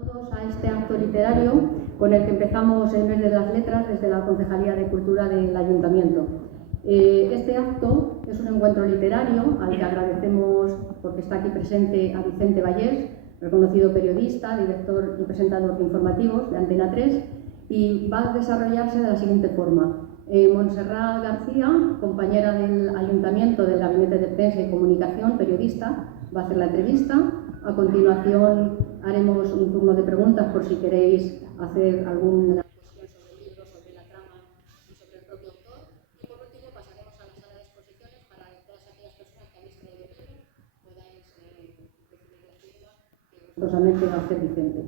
Todos a este acto literario con el que empezamos el mes de las letras desde la Concejalía de Cultura del Ayuntamiento. Este acto es un encuentro literario al que agradecemos porque está aquí presente a Vicente Vallés, reconocido periodista, director y presentador de informativos de Antena 3, y va a desarrollarse de la siguiente forma. Montserrat García, compañera del Ayuntamiento del Gabinete de Prensa y Comunicación, periodista, va a hacer la entrevista. A continuación haremos un turno de preguntas por si queréis hacer alguna cuestión sobre el libro, sobre la trama y sobre el propio autor. Y por último pasaremos a la sala de exposiciones para que todas aquellas personas que habéis traído el libro podáis recibir la firma que gustosamente va a hacer Vicente.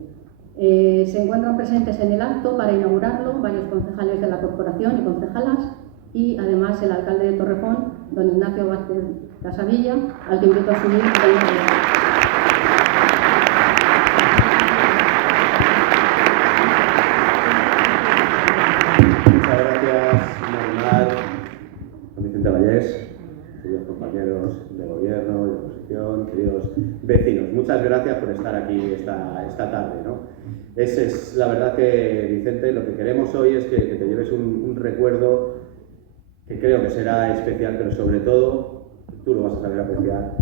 Se encuentran presentes en el acto para inaugurarlo varios concejales de la corporación y concejalas y además el alcalde de Torrejón, don Ignacio Vázquez Casavilla, al que invito a subir. Muchas gracias, Normal, don Vicente Vallés, queridos compañeros de gobierno, de oposición, queridos vecinos. Muchas gracias por estar aquí esta tarde, ¿no? Es la verdad que, Vicente, lo que queremos hoy es que te lleves un recuerdo que creo que será especial, pero sobre todo, tú lo vas a saber apreciar,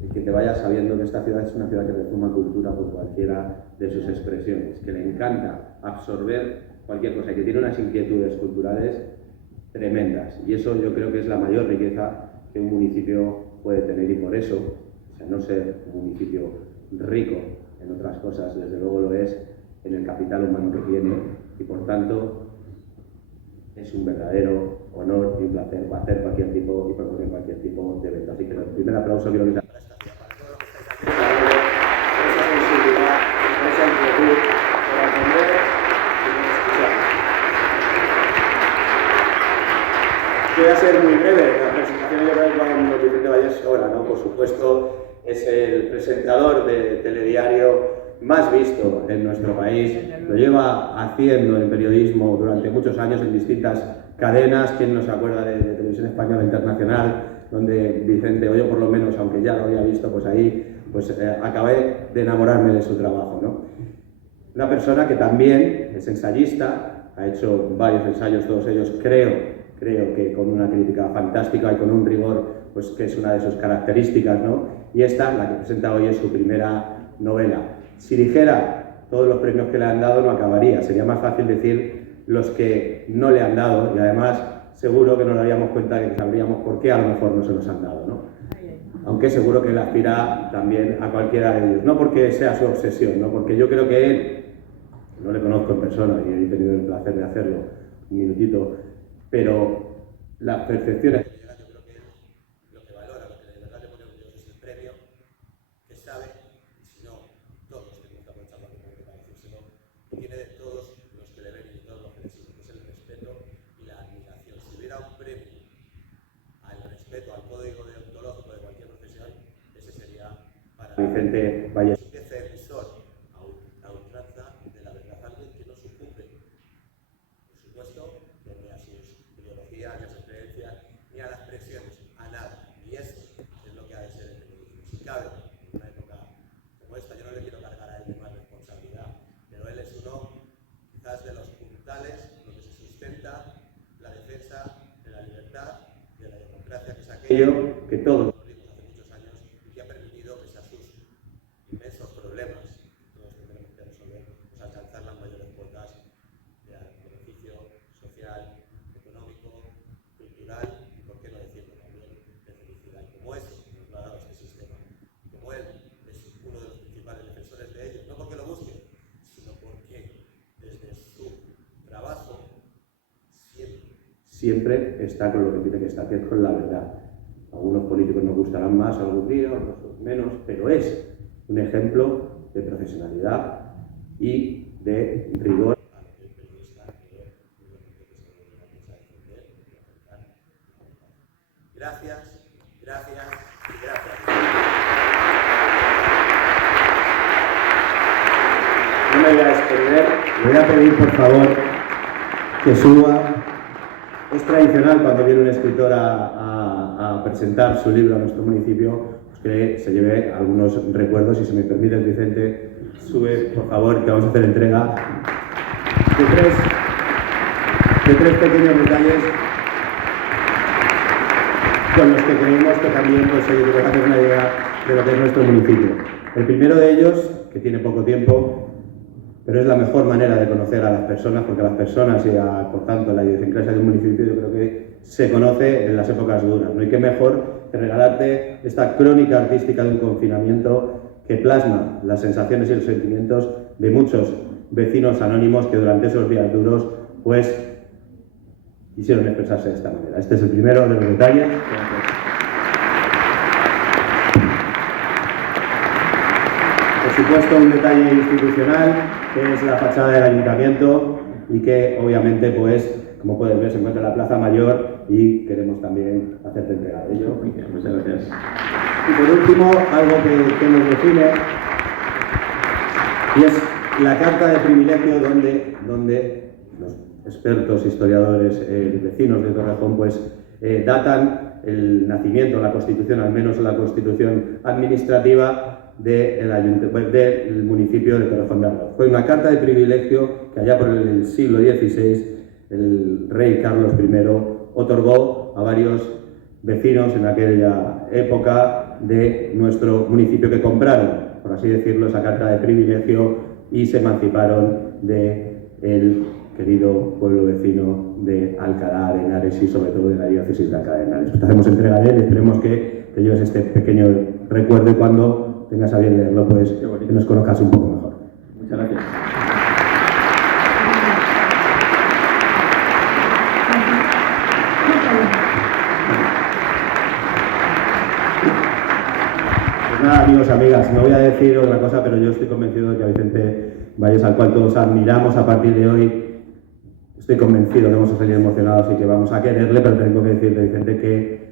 y que te vayas sabiendo que esta ciudad es una ciudad que rezuma cultura por cualquiera de sus expresiones, que le encanta absorber cualquier cosa y que tiene unas inquietudes culturales tremendas. Y eso yo creo que es la mayor riqueza que un municipio puede tener, y por eso, o sea, no ser un municipio rico en otras cosas, desde luego lo es en el capital humano que tiene, y por tanto es un verdadero honor y un placer hacer cualquier tipo y proponer cualquier tipo de evento. Así que el primer aplauso quiero que sea para esta ciudad, para todo lo que estáis haciendo, por esa sensibilidad, por esa inquietud, por aprender y por escuchar. Voy a ser muy breve. La presentación yo creo que con Vicente Vallés sobra, ¿no? Por supuesto, es el presentador de telediario más visto en nuestro país. Lo lleva haciendo en periodismo durante muchos años en distintas cadenas. ¿Quién no se acuerda de Televisión Española Internacional, donde Vicente, o yo por lo menos, aunque ya lo había visto, pues ahí acabé de enamorarme de su trabajo, ¿no? Una persona que también es ensayista, ha hecho varios ensayos, todos ellos creo que con una crítica fantástica y con un rigor, pues que es una de sus características, ¿no? Y esta, la que presenta hoy, es su primera novela. Si dijera todos los premios que le han dado, no acabaría. Sería más fácil decir los que no le han dado, y además seguro que nos daríamos cuenta de que sabríamos por qué a lo mejor no se los han dado, ¿no? Aunque seguro que él aspira también a cualquiera de ellos. No porque sea su obsesión, ¿no? Porque yo creo que él, no le conozco en persona y he tenido el placer de hacerlo un minutito, pero las percepciones que llegan, yo creo que él lo que valora, lo que de verdad le pone orgulloso es el premio que sabe, y si no, todos tenemos que aprovecharlo para decírselo, que tiene de todos los que le ven y de todos los que le siguen, que es el respeto y la admiración. Si hubiera un premio al respeto, al código deontológico de cualquier profesión, ese sería para Vicente Vallés. Un defensor a ultranza de la verdad, alguien que no sucumbe, por supuesto, ni a sus ideologías, ni a sus creencias, ni a las presiones, a nada. Y eso es lo que ha de ser el periodismo. Si cabe, en una época como esta, yo no le quiero cargar a él de más responsabilidad, pero él es uno, quizás, de los puntales donde se sustenta la defensa de la libertad, de la democracia, que es aquello que todos vimos hace muchos años y que ha permitido, pese a sus inmensos problemas, todos tenemos que resolver, pues alcanzar las mayores cuotas de beneficio social, económico, cultural y, por qué no decirlo también, de felicidad. Y como eso nos lo ha dado este sistema, y como él es uno de los principales defensores de ello, no porque lo busque, sino porque desde su trabajo siempre está con lo que tiene que estar, que es con la verdad. Algunos políticos nos gustarán más algún día, otros menos, pero es un ejemplo de profesionalidad y de rigor a lo que el periodista creo que se debe a defender y acercar. Gracias, gracias y gracias. No me voy a extender, le voy a pedir por favor que suba. Es tradicional cuando viene un escritor a presentar su libro a nuestro municipio, pues que se lleve algunos recuerdos. Si se me permite, Vicente, Sube, por favor, que vamos a hacer entrega de tres pequeños detalles con los que creemos que también pues, podemos hacer una idea de lo que es nuestro municipio. El primero de ellos, que tiene poco tiempo, pero es la mejor manera de conocer a las personas, porque las personas y por tanto la idiosincrasia de un municipio yo creo que se conoce en las épocas duras. No hay que mejor que regalarte esta crónica artística de un confinamiento que plasma las sensaciones y los sentimientos de muchos vecinos anónimos que durante esos días duros pues quisieron expresarse de esta manera. Este es el primero de los detalles. Por supuesto, un detalle institucional, que es la fachada del ayuntamiento y que, obviamente, pues, como puedes ver, se encuentra en la Plaza Mayor y queremos también hacerte entrega de ello. Muchas gracias. Y por último, algo que nos define, y es la carta de privilegio donde los expertos, historiadores, vecinos de Torrejón, pues datan el nacimiento, la constitución, al menos la constitución administrativa del municipio de Torrejón de Ardoz. Fue una carta de privilegio que allá por el siglo XVI el rey Carlos I otorgó a varios vecinos en aquella época de nuestro municipio que compraron, por así decirlo, esa carta de privilegio y se emanciparon del querido pueblo vecino de Alcalá de Henares y sobre todo de la diócesis de Alcalá de Henares. Te hacemos entrega de él y esperemos que te lleves este pequeño recuerdo y cuando tengas a bien leerlo, pues que nos conozcas un poco mejor. Muchas gracias. Pues nada, amigos, amigas, no voy a decir otra cosa, pero yo estoy convencido de que a Vicente Valles, al cual todos admiramos a partir de hoy, estoy convencido que vamos a salir emocionados y que vamos a quererle, pero tengo que decirle, Vicente, que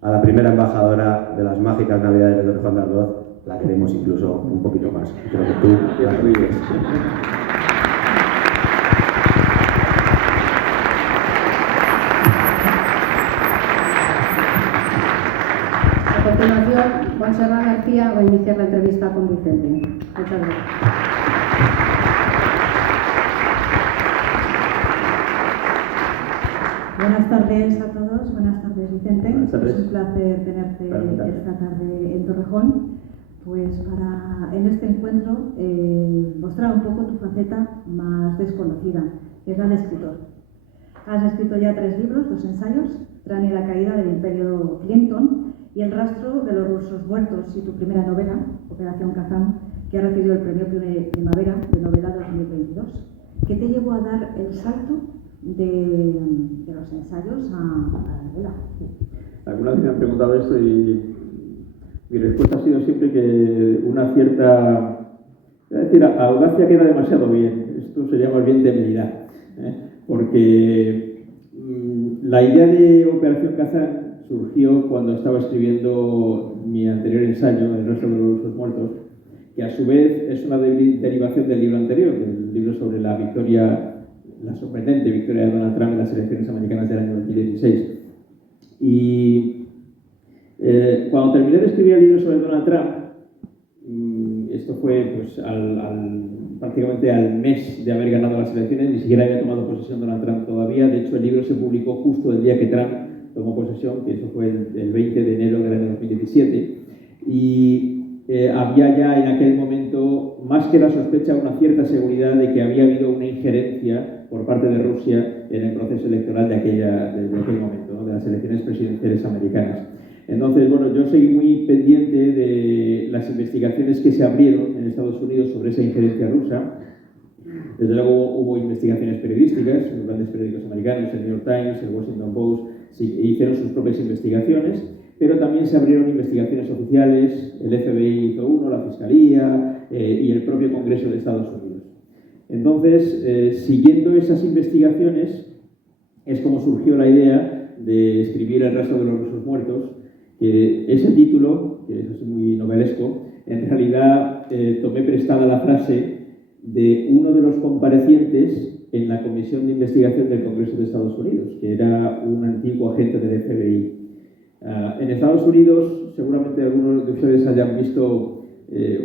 a la primera embajadora de las mágicas Navidades de Torrejón de Ardoz la queremos incluso un poquito más. Creo que tú la cuides. A continuación, Montserrat García va a iniciar la entrevista con Vicente. Muchas gracias. Buenas tardes a todos, buenas tardes Vicente. Buenas tardes. Es un placer tenerte esta tarde en Torrejón. Pues para en este encuentro mostrar un poco tu faceta más desconocida, que es la de escritor. Has escrito ya 3 libros, 2 ensayos, Trani y la caída del Imperio Clinton y El rastro de los rusos muertos y tu primera novela, Operación Kazán, que ha recibido el premio Primavera de Novela 2022. ¿Qué te llevó a dar el salto de los ensayos a la novela? Alguna vez me han preguntado esto y mi respuesta ha sido siempre que una cierta, voy a decir, audacia queda demasiado bien. Esto se llama bien temeridad, porque la idea de Operación Kazán surgió cuando estaba escribiendo mi anterior ensayo, El rastro de los rusos muertos, que a su vez es una derivación del libro anterior, del libro sobre la sorprendente victoria de Donald Trump en las elecciones americanas del año 2016. Y cuando terminé de escribir el libro sobre Donald Trump, esto fue pues, prácticamente al mes de haber ganado las elecciones, ni siquiera había tomado posesión Donald Trump todavía. De hecho, el libro se publicó justo el día que Trump tomó posesión, que eso fue el 20 de enero del año 2017. Y había ya en aquel momento, más que la sospecha, una cierta seguridad de que había habido una injerencia por parte de Rusia en el proceso electoral de aquel momento, ¿no? De las elecciones presidenciales americanas. Entonces, bueno, yo seguí muy pendiente de las investigaciones que se abrieron en Estados Unidos sobre esa injerencia rusa. Desde luego hubo investigaciones periodísticas, los grandes periódicos americanos, el New York Times, el Washington Post, hicieron sus propias investigaciones, pero también se abrieron investigaciones oficiales, el FBI hizo uno, la Fiscalía y el propio Congreso de Estados Unidos. Entonces, siguiendo esas investigaciones, es como surgió la idea de escribir El rastro de los rusos muertos, que ese título, que es así muy novelesco, en realidad tomé prestada la frase de uno de los comparecientes en la Comisión de Investigación del Congreso de Estados Unidos, que era un antiguo agente del FBI. En Estados Unidos, seguramente algunos de ustedes hayan visto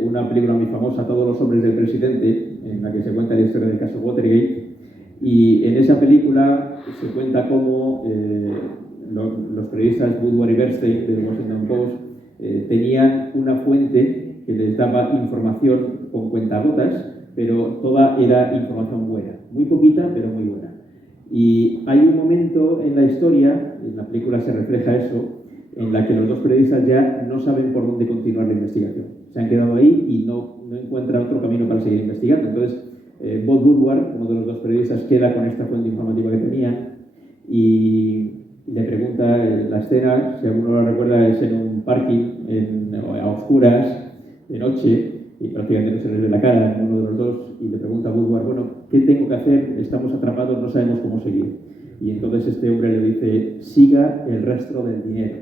una película muy famosa, Todos los hombres del presidente, en la que se cuenta la historia del caso Watergate. Y en esa película se cuenta cómo los periodistas Woodward y Bernstein del Washington Post tenían una fuente que les daba información con cuentagotas, pero toda era información buena, muy poquita, pero muy buena. Y hay un momento en la historia, en la película se refleja eso, en la que los dos periodistas ya no saben por dónde continuar la investigación. Se han quedado ahí y no encuentran otro camino para seguir investigando. Entonces, Bob Woodward, uno de los dos periodistas, queda con esta fuente informativa que tenía y le pregunta, la escena, si alguno lo recuerda, es en un parking a oscuras, de noche, y prácticamente no se les ve la cara en uno de los dos, y le pregunta a Woodward, bueno, ¿qué tengo que hacer? Estamos atrapados, no sabemos cómo seguir. Y entonces este hombre le dice, siga el rastro del dinero.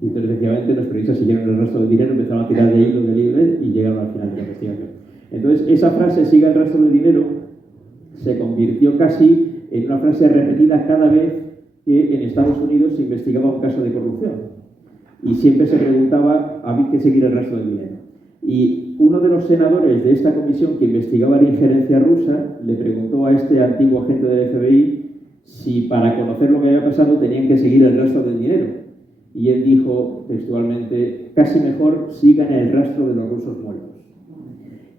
Y entonces, efectivamente, los periodistas siguieron el rastro del dinero, empezaron a tirar de hilo de libre y llegaron al final de la investigación. Entonces, esa frase, siga el rastro del dinero, se convirtió casi en una frase repetida cada vez que en Estados Unidos se investigaba un caso de corrupción. Y siempre se preguntaba, ¿había que seguir el rastro del dinero? Y uno de los senadores de esta comisión que investigaba la injerencia rusa le preguntó a este antiguo agente del FBI si para conocer lo que había pasado tenían que seguir el rastro del dinero. Y él dijo textualmente, casi mejor sigan el rastro de los rusos muertos.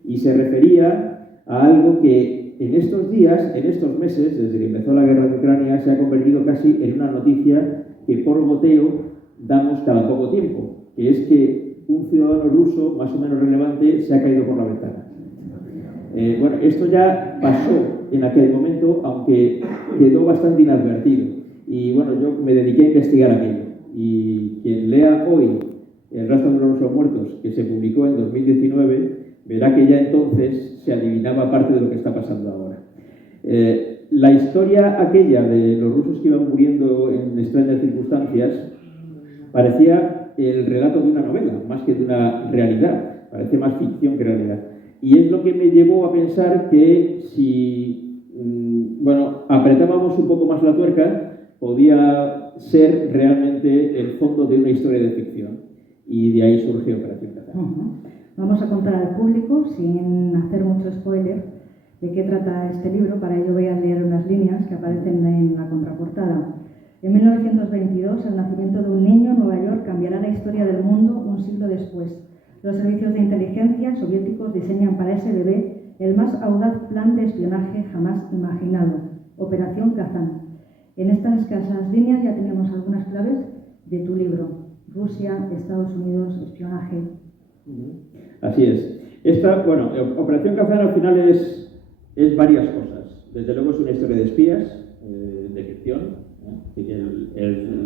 Y se refería a algo que en estos días, en estos meses, desde que empezó la guerra de Ucrania, se ha convertido casi en una noticia que por goteo damos cada poco tiempo, que es que un ciudadano ruso más o menos relevante se ha caído por la ventana. Bueno, esto ya pasó en aquel momento, aunque quedó bastante inadvertido. Y bueno, yo me dediqué a investigar aquello. Y quien lea hoy El rastro de los rusos muertos, que se publicó en 2019, verá que ya entonces se adivinaba parte de lo que está pasando ahora. La historia aquella de los rusos que iban muriendo en extrañas circunstancias parecía el relato de una novela, más que de una realidad. Parece más ficción que realidad. Y es lo que me llevó a pensar que si apretábamos un poco más la tuerca, podía ser realmente el fondo de una historia de ficción. Y de ahí surgió Operación Kazán. Vamos a contar al público, sin hacer mucho spoiler, de qué trata este libro. Para ello voy a leer unas líneas que aparecen en la contraportada. En 1922, el nacimiento de un niño en Nueva York cambiará la historia del mundo un siglo después. Los servicios de inteligencia soviéticos diseñan para ese bebé el más audaz plan de espionaje jamás imaginado, Operación Kazán. En estas escasas líneas ya tenemos algunas claves de tu libro. Rusia, Estados Unidos, espionaje. Así es. Operación Kazán al final es varias cosas. Desde luego es una historia de espías, de ficción.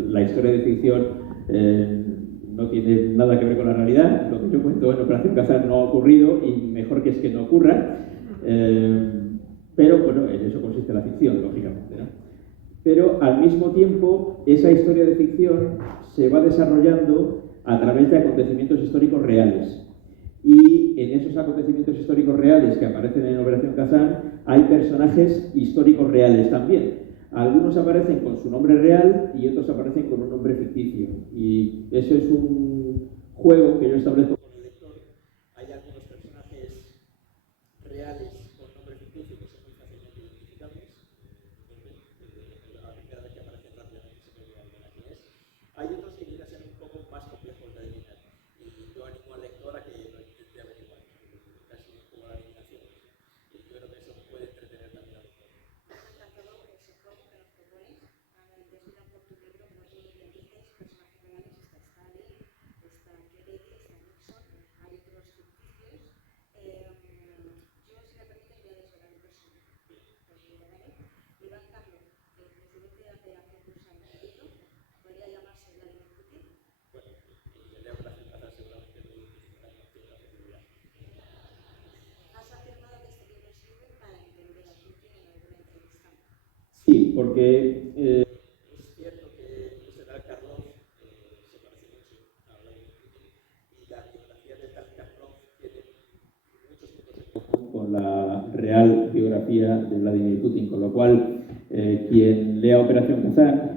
La historia de ficción no tiene nada que ver con la realidad. Lo que yo cuento en Operación Kazán no ha ocurrido y mejor que es que no ocurra. Pero bueno, en eso consiste la ficción, lógicamente, ¿no? Pero al mismo tiempo, esa historia de ficción se va desarrollando a través de acontecimientos históricos reales. Y en esos acontecimientos históricos reales que aparecen en Operación Kazán hay personajes históricos reales también. Algunos aparecen con su nombre real y otros aparecen con un nombre ficticio. Y eso es un juego que yo establezco con el lector. Hay algunos personajes reales con nombre ficticio que son muy fácilmente identificables. La primera vez que aparecen rápidamente se puede adivinar quién es. Hay otros que llegan a ser un poco más complejos de adivinar. Y yo animo al lector a que lo intente averiguar. Casi como la adivinación. Y yo creo que eso puede entretener también al lector. Me ha encantado ese juego que nos propones. Desvela por tu libro que no tiene quien dices personajes reales. Está Stalin, está Kennedy, está Nixon, hay otros ficticios. Yo, si me permites, voy a desvelar el personaje. Iván Carlos, el presidente de hace algunos años en Egipto, podría llamarse Vladimir Putin. Bueno, el de Operación Kazán seguramente lo identificará con cierta seguridad. Has afirmado que este libro sirve para entender a Putin en alguna entrevista. Sí, porque es cierto que el general Karlov se parece mucho a Vladimir Putin y la biografía del tal Karlov tiene muchos puntos en común con la real biografía de Vladimir Putin, con lo cual quien lea Operación Kazán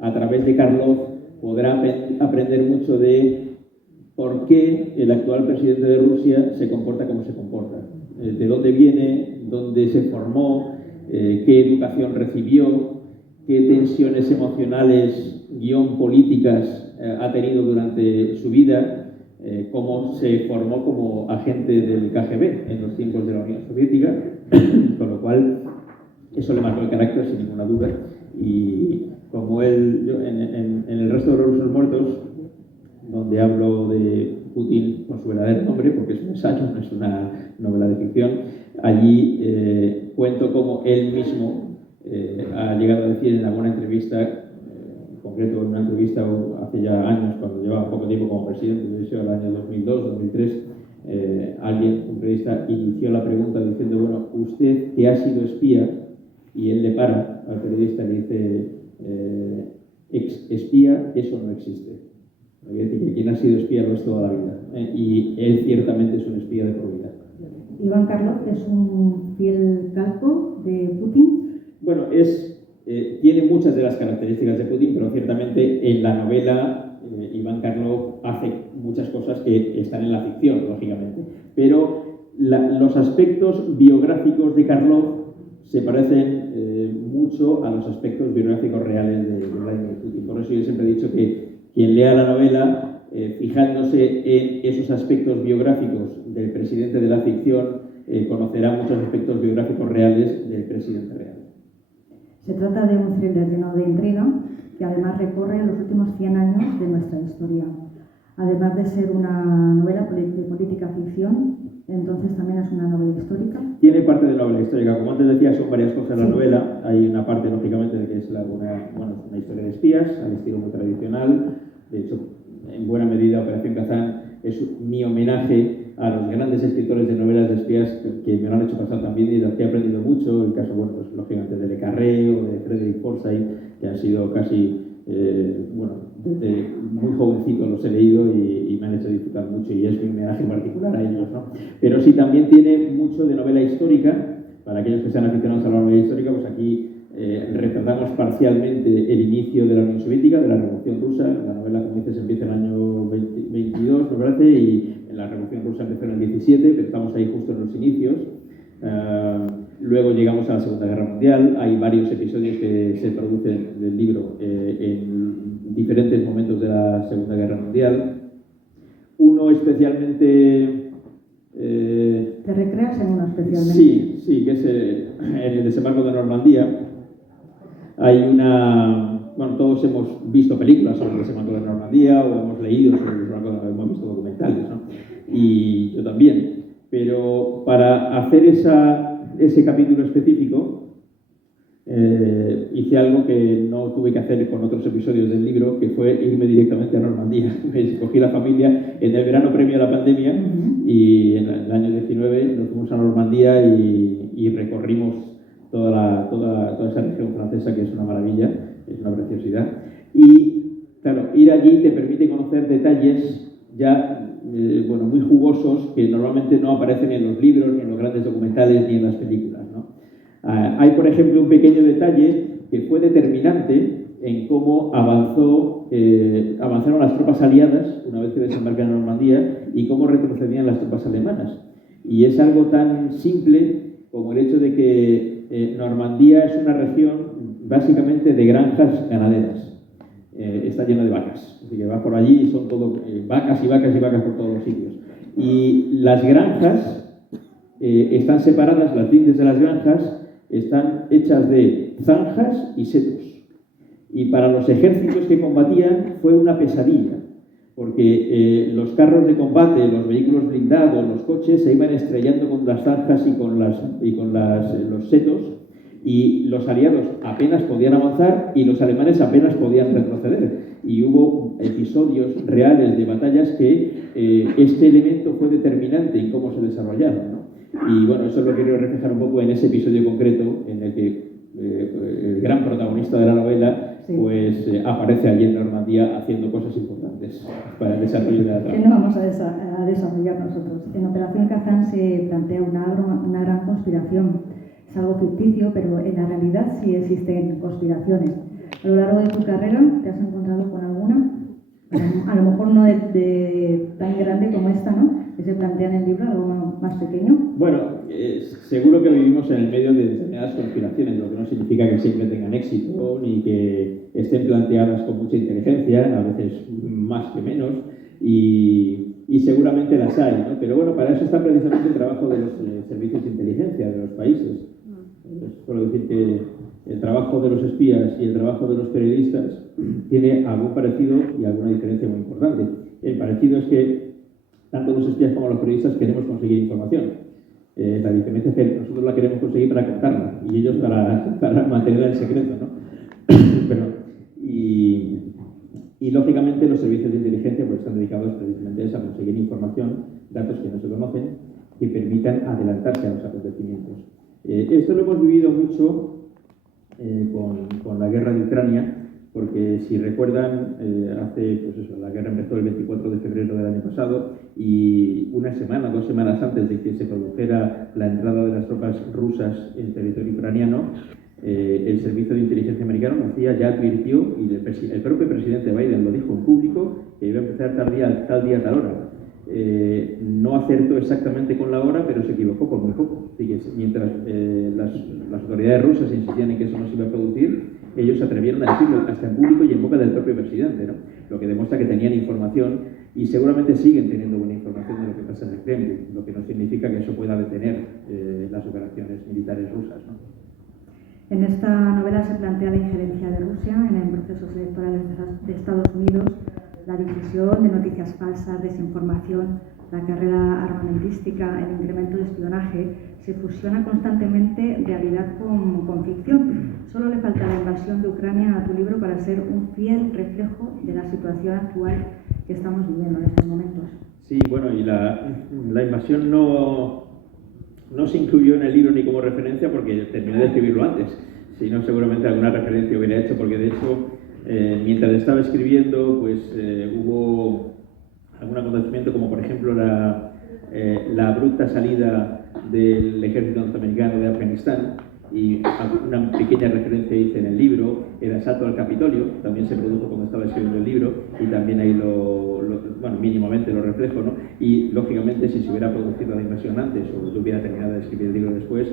a través de Karlov podrá aprender mucho de por qué el actual presidente de Rusia se comporta como se comporta. De dónde viene, dónde se formó, qué educación recibió, qué tensiones emocionales, políticas ha tenido durante su vida, cómo se formó como agente del KGB en los tiempos de la Unión Soviética, con lo cual eso le marcó el carácter sin ninguna duda. Y como en el resto de los rusos muertos, donde hablo de Putin con su verdadero nombre, porque es un ensayo, no es una novela de ficción, allí cuento cómo él mismo ha llegado a decir en alguna entrevista, en concreto en una entrevista hace ya años, cuando llevaba poco tiempo como presidente, de hecho, el año 2002, 2003, un periodista inició la pregunta diciendo, bueno, usted que ha sido espía, y él le para al periodista y le dice, espía, eso no existe. Es decir, que quien ha sido espía lo es toda la vida. Y él ciertamente es un espía de por vida. Iván Karlov es un fiel calco de Putin. Bueno, tiene muchas de las características de Putin, pero ciertamente en la novela Iván Karlov hace muchas cosas que están en la ficción, lógicamente. Pero los aspectos biográficos de Karlov se parecen mucho a los aspectos biográficos reales de Vladimir Putin. Por eso yo siempre he dicho que quien lea la novela, fijándose en esos aspectos biográficos del presidente de la ficción, conocerá muchos aspectos biográficos reales del presidente real. Se trata de un thriller lleno de intriga que además recorre los últimos 100 años de nuestra historia. Además de ser una novela de política ficción, entonces también es una novela histórica. Tiene parte de novela histórica. Como antes decía, son varias cosas en la novela. Hay una parte, lógicamente, de que es una historia de espías, al estilo muy tradicional. De hecho, en buena medida, Operación Kazán es mi homenaje a los grandes escritores de novelas de espías que me lo han hecho pasar también y de los que he aprendido mucho. El caso, bueno, pues lógicamente de Le Carré o de Frederick Forsyth, que han sido casi, desde muy jovencito los he leído y me han hecho disfrutar mucho y es mi homenaje particular a ellos, ¿no? Pero sí, también tiene mucho de novela histórica. Para aquellos que sean aficionados a la novela histórica, pues aquí retratamos parcialmente el inicio de la Unión Soviética, de la Revolución Rusa. La novela, como dices, empieza en el año 22, me parece, y en la Revolución Rusa empezó en el 17, pero estamos ahí justo en los inicios. Luego llegamos a la Segunda Guerra Mundial. Hay varios episodios que se producen del libro en diferentes momentos de la Segunda Guerra Mundial. Uno especialmente... ¿Te recreas en uno especialmente? Sí, que es en el desembarco de Normandía. Hay bueno, todos hemos visto películas sobre el desembarco de Normandía o hemos leído sobre el desembarco de Normandía, hemos visto documentales, ¿no? Y yo también. Pero para hacer ese capítulo específico, hice algo que no tuve que hacer con otros episodios del libro, que fue irme directamente a Normandía. Cogí la familia en el verano previo a la pandemia y en el año 19 nos fuimos a Normandía y recorrimos toda esa región francesa, que es una maravilla, es una preciosidad. Y claro, ir allí te permite conocer detalles ya muy jugosos que normalmente no aparecen en los libros, ni en los grandes documentales, ni en las películas, ¿no? Hay, por ejemplo, un pequeño detalle que fue determinante en cómo avanzaron las tropas aliadas una vez que desembarcaron en Normandía y cómo retrocedían las tropas alemanas. Y es algo tan simple como el hecho de que Normandía es una región básicamente de granjas ganaderas. Está llena de vacas, así que vas por allí y son todo vacas y vacas y vacas por todos los sitios. Y las granjas están separadas, las lindes de las granjas están hechas de zanjas y setos. Y para los ejércitos que combatían fue una pesadilla, porque los carros de combate, los vehículos blindados, los coches se iban estrellando con las zanjas y con los setos, y los aliados apenas podían avanzar y los alemanes apenas podían retroceder. Y hubo episodios reales de batallas que este elemento fue determinante en cómo se desarrollaron, ¿no? Y bueno, eso lo quería reflejar un poco en ese episodio concreto en el que el gran protagonista de la novela aparece allí en Normandía haciendo cosas importantes para el desarrollo de la trama. ¿Qué no vamos a desarrollar nosotros? En Operación Kazán se plantea una gran conspiración. Es algo ficticio, pero en la realidad sí existen conspiraciones. A lo largo de tu carrera, ¿te has encontrado con alguna? A lo mejor no de tan grande como esta, ¿no?, que se plantea en el libro, algo más pequeño. Bueno, seguro que vivimos en el medio de determinadas conspiraciones, lo que no significa que siempre tengan éxito ni que estén planteadas con mucha inteligencia, a veces más que menos, y seguramente las hay, ¿no? Pero bueno, para eso está precisamente el trabajo de los servicios de inteligencia de los países. Suelo decir que el trabajo de los espías y el trabajo de los periodistas tiene algún parecido y alguna diferencia muy importante. El parecido es que tanto los espías como los periodistas queremos conseguir información. La diferencia es que nosotros la queremos conseguir para contarla y ellos para mantenerla en secreto, ¿no? Y lógicamente los servicios de inteligencia pues, están dedicados precisamente a eso, a conseguir información, datos que no se conocen, que permitan adelantarse a los acontecimientos. Esto lo hemos vivido mucho con la guerra de Ucrania, porque si recuerdan, la guerra empezó el 24 de febrero del año pasado y una semana, 2 semanas antes de que se produjera la entrada de las tropas rusas en territorio ucraniano, el servicio de inteligencia americano ya advirtió, y el propio presidente Biden lo dijo en público, que iba a empezar tal día, tal hora. No acertó exactamente con la hora, pero se equivocó por muy poco. Así que mientras las autoridades rusas insistían en que eso no se iba a producir, ellos se atrevieron a decirlo hasta en público y en boca del propio presidente, ¿no? Lo que demuestra que tenían información y seguramente siguen teniendo buena información de lo que pasa en el Kremlin, lo que no significa que eso pueda detener las operaciones militares rusas, ¿no? En esta novela se plantea la injerencia de Rusia en procesos electorales de Estados Unidos, la difusión de noticias falsas, desinformación, la carrera armamentística, el incremento de espionaje. Se fusiona constantemente realidad con ficción. Solo le falta la invasión de Ucrania a tu libro para ser un fiel reflejo de la situación actual que estamos viviendo en estos momentos. Sí, bueno, y la invasión no se incluyó en el libro ni como referencia porque terminé de escribirlo antes. Si no, seguramente alguna referencia hubiera hecho, porque de hecho, mientras estaba escribiendo, pues hubo algún acontecimiento como por ejemplo la abrupta salida del ejército norteamericano de Afganistán, y una pequeña referencia hice en el libro, el asalto al Capitolio, también se produjo cuando estaba escribiendo el libro, y también ahí mínimamente lo reflejo, ¿no? Y lógicamente si se hubiera producido la invasión antes o yo hubiera terminado de escribir el libro después,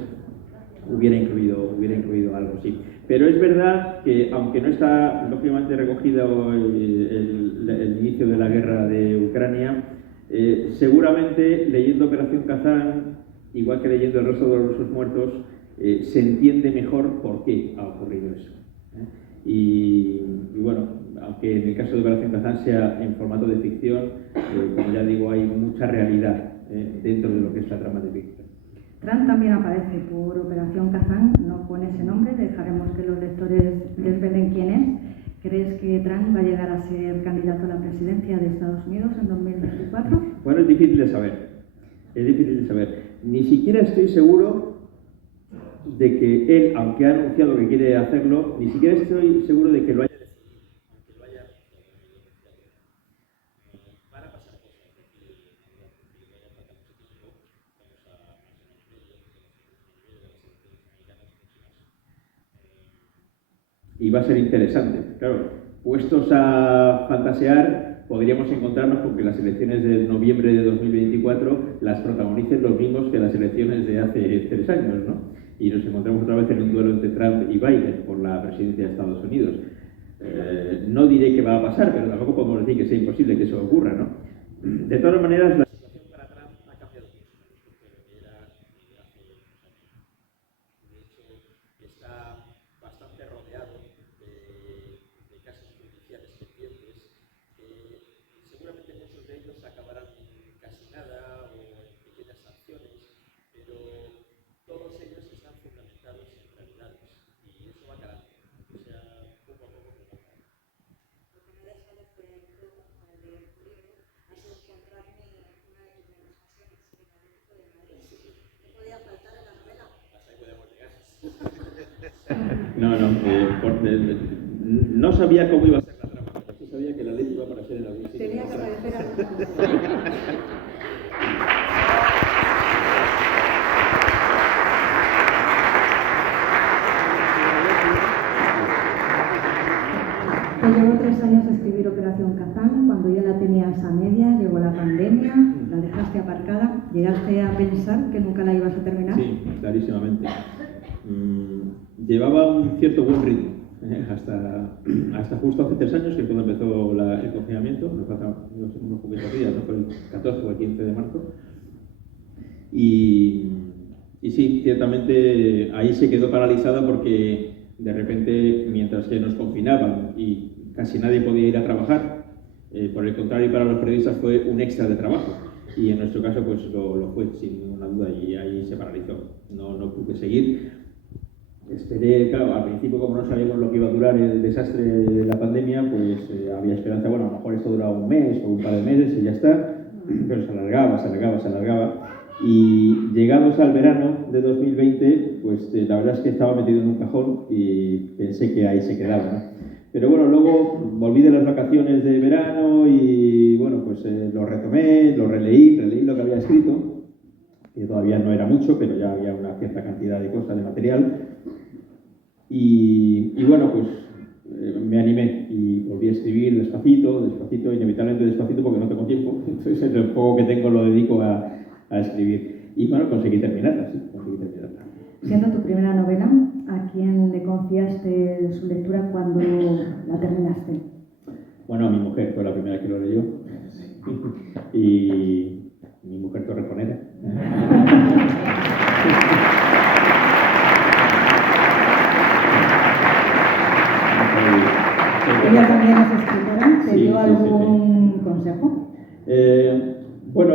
hubiera incluido algo, sí. Pero es verdad que, aunque no está lógicamente recogido el inicio de la guerra de Ucrania, seguramente leyendo Operación Kazán, igual que leyendo el resto de los rusos muertos, se entiende mejor por qué ha ocurrido eso. Y bueno, aunque en el caso de Operación Kazán sea en formato de ficción, como ya digo, hay mucha realidad dentro de lo que es la trama de ficción. Trump también aparece por Operación Kazán, no con ese nombre, dejaremos que los lectores desvelen quién es. ¿Crees que Trump va a llegar a ser candidato a la presidencia de Estados Unidos en 2024? Bueno, es difícil de saber. Ni siquiera estoy seguro de que él, aunque ha anunciado que quiere hacerlo, ni siquiera estoy seguro de que lo haya decidido, aunque lo haya anunciado. Van a pasar cosas de que falta mucho tiempo, vamos a más de un año y medio, de las elecciones americanas próximas. Y va a ser interesante. Claro, puestos a fantasear, podríamos encontrarnos con que las elecciones de noviembre de 2024 las protagonicen los mismos que las elecciones de hace 3 años, ¿no? Y nos encontramos otra vez en un duelo entre Trump y Biden por la presidencia de Estados Unidos. No diré que va a pasar, pero tampoco podemos decir que sea imposible que eso ocurra, ¿no? De todas maneras, la situación para Trump ha cambiado mucho respecto a lo que era hace unos años. De hecho, está bastante rodeado de casos judiciales pendientes. Seguramente muchos de ellos acabarán en casi nada o en pequeñas sanciones, pero todos ellos están fundamentados en realidades y eso va calando, o sea, poco a poco nos va calando. Lo que me ha desagradecido al leer tu libro ha sido encontrarme una de tus manifestaciones en el Atlético de Madrid. ¿Qué podía faltar en la novela? Hasta ahí podemos llegar. No sabía cómo iba a ser la trama, pero sí sabía que la ley iba a aparecer en algún sitio. Tenía que aparecer algo. Te llevó 3 años escribir Operación Kazán, cuando ya la tenías a medias, llegó la pandemia, la dejaste aparcada. ¿Llegaste a pensar que nunca la ibas a terminar? Sí, clarísimamente. Llevaba un cierto buen ritmo, hasta justo hace 3 años, que cuando empezó el confinamiento, nos faltan unos poquitos días, ¿no? Fue el 14 o el 15 de marzo. Y sí, ciertamente ahí se quedó paralizada porque de repente, mientras que nos confinaban y casi nadie podía ir a trabajar, por el contrario, para los periodistas fue un extra de trabajo. Y en nuestro caso pues lo fue, sin ninguna duda, y ahí se paralizó. No pude seguir. Esperé, claro, al principio, como no sabíamos lo que iba a durar el desastre de la pandemia, pues había esperanza, bueno, a lo mejor esto duraba un mes o un par de meses y ya está, pero se alargaba. Y llegados al verano de 2020, pues la verdad es que estaba metido en un cajón y pensé que ahí se quedaba, ¿no? Pero bueno, luego volví de las vacaciones de verano y bueno, pues lo retomé, lo releí lo que había escrito, que todavía no era mucho, pero ya había una cierta cantidad de cosas, de material. Y bueno, pues me animé y volví a escribir despacito, inevitablemente despacito porque no tengo tiempo, entonces el poco que tengo lo dedico a escribir. Y bueno, conseguí terminarla. Siendo tu primera novela, ¿a quién le confiaste su lectura cuando la terminaste? Bueno, a mi mujer fue la primera que lo leyó. Y mi mujer torrejonera. ¿Ella también es escritora? ¿Te dio algún sí. consejo? Bueno,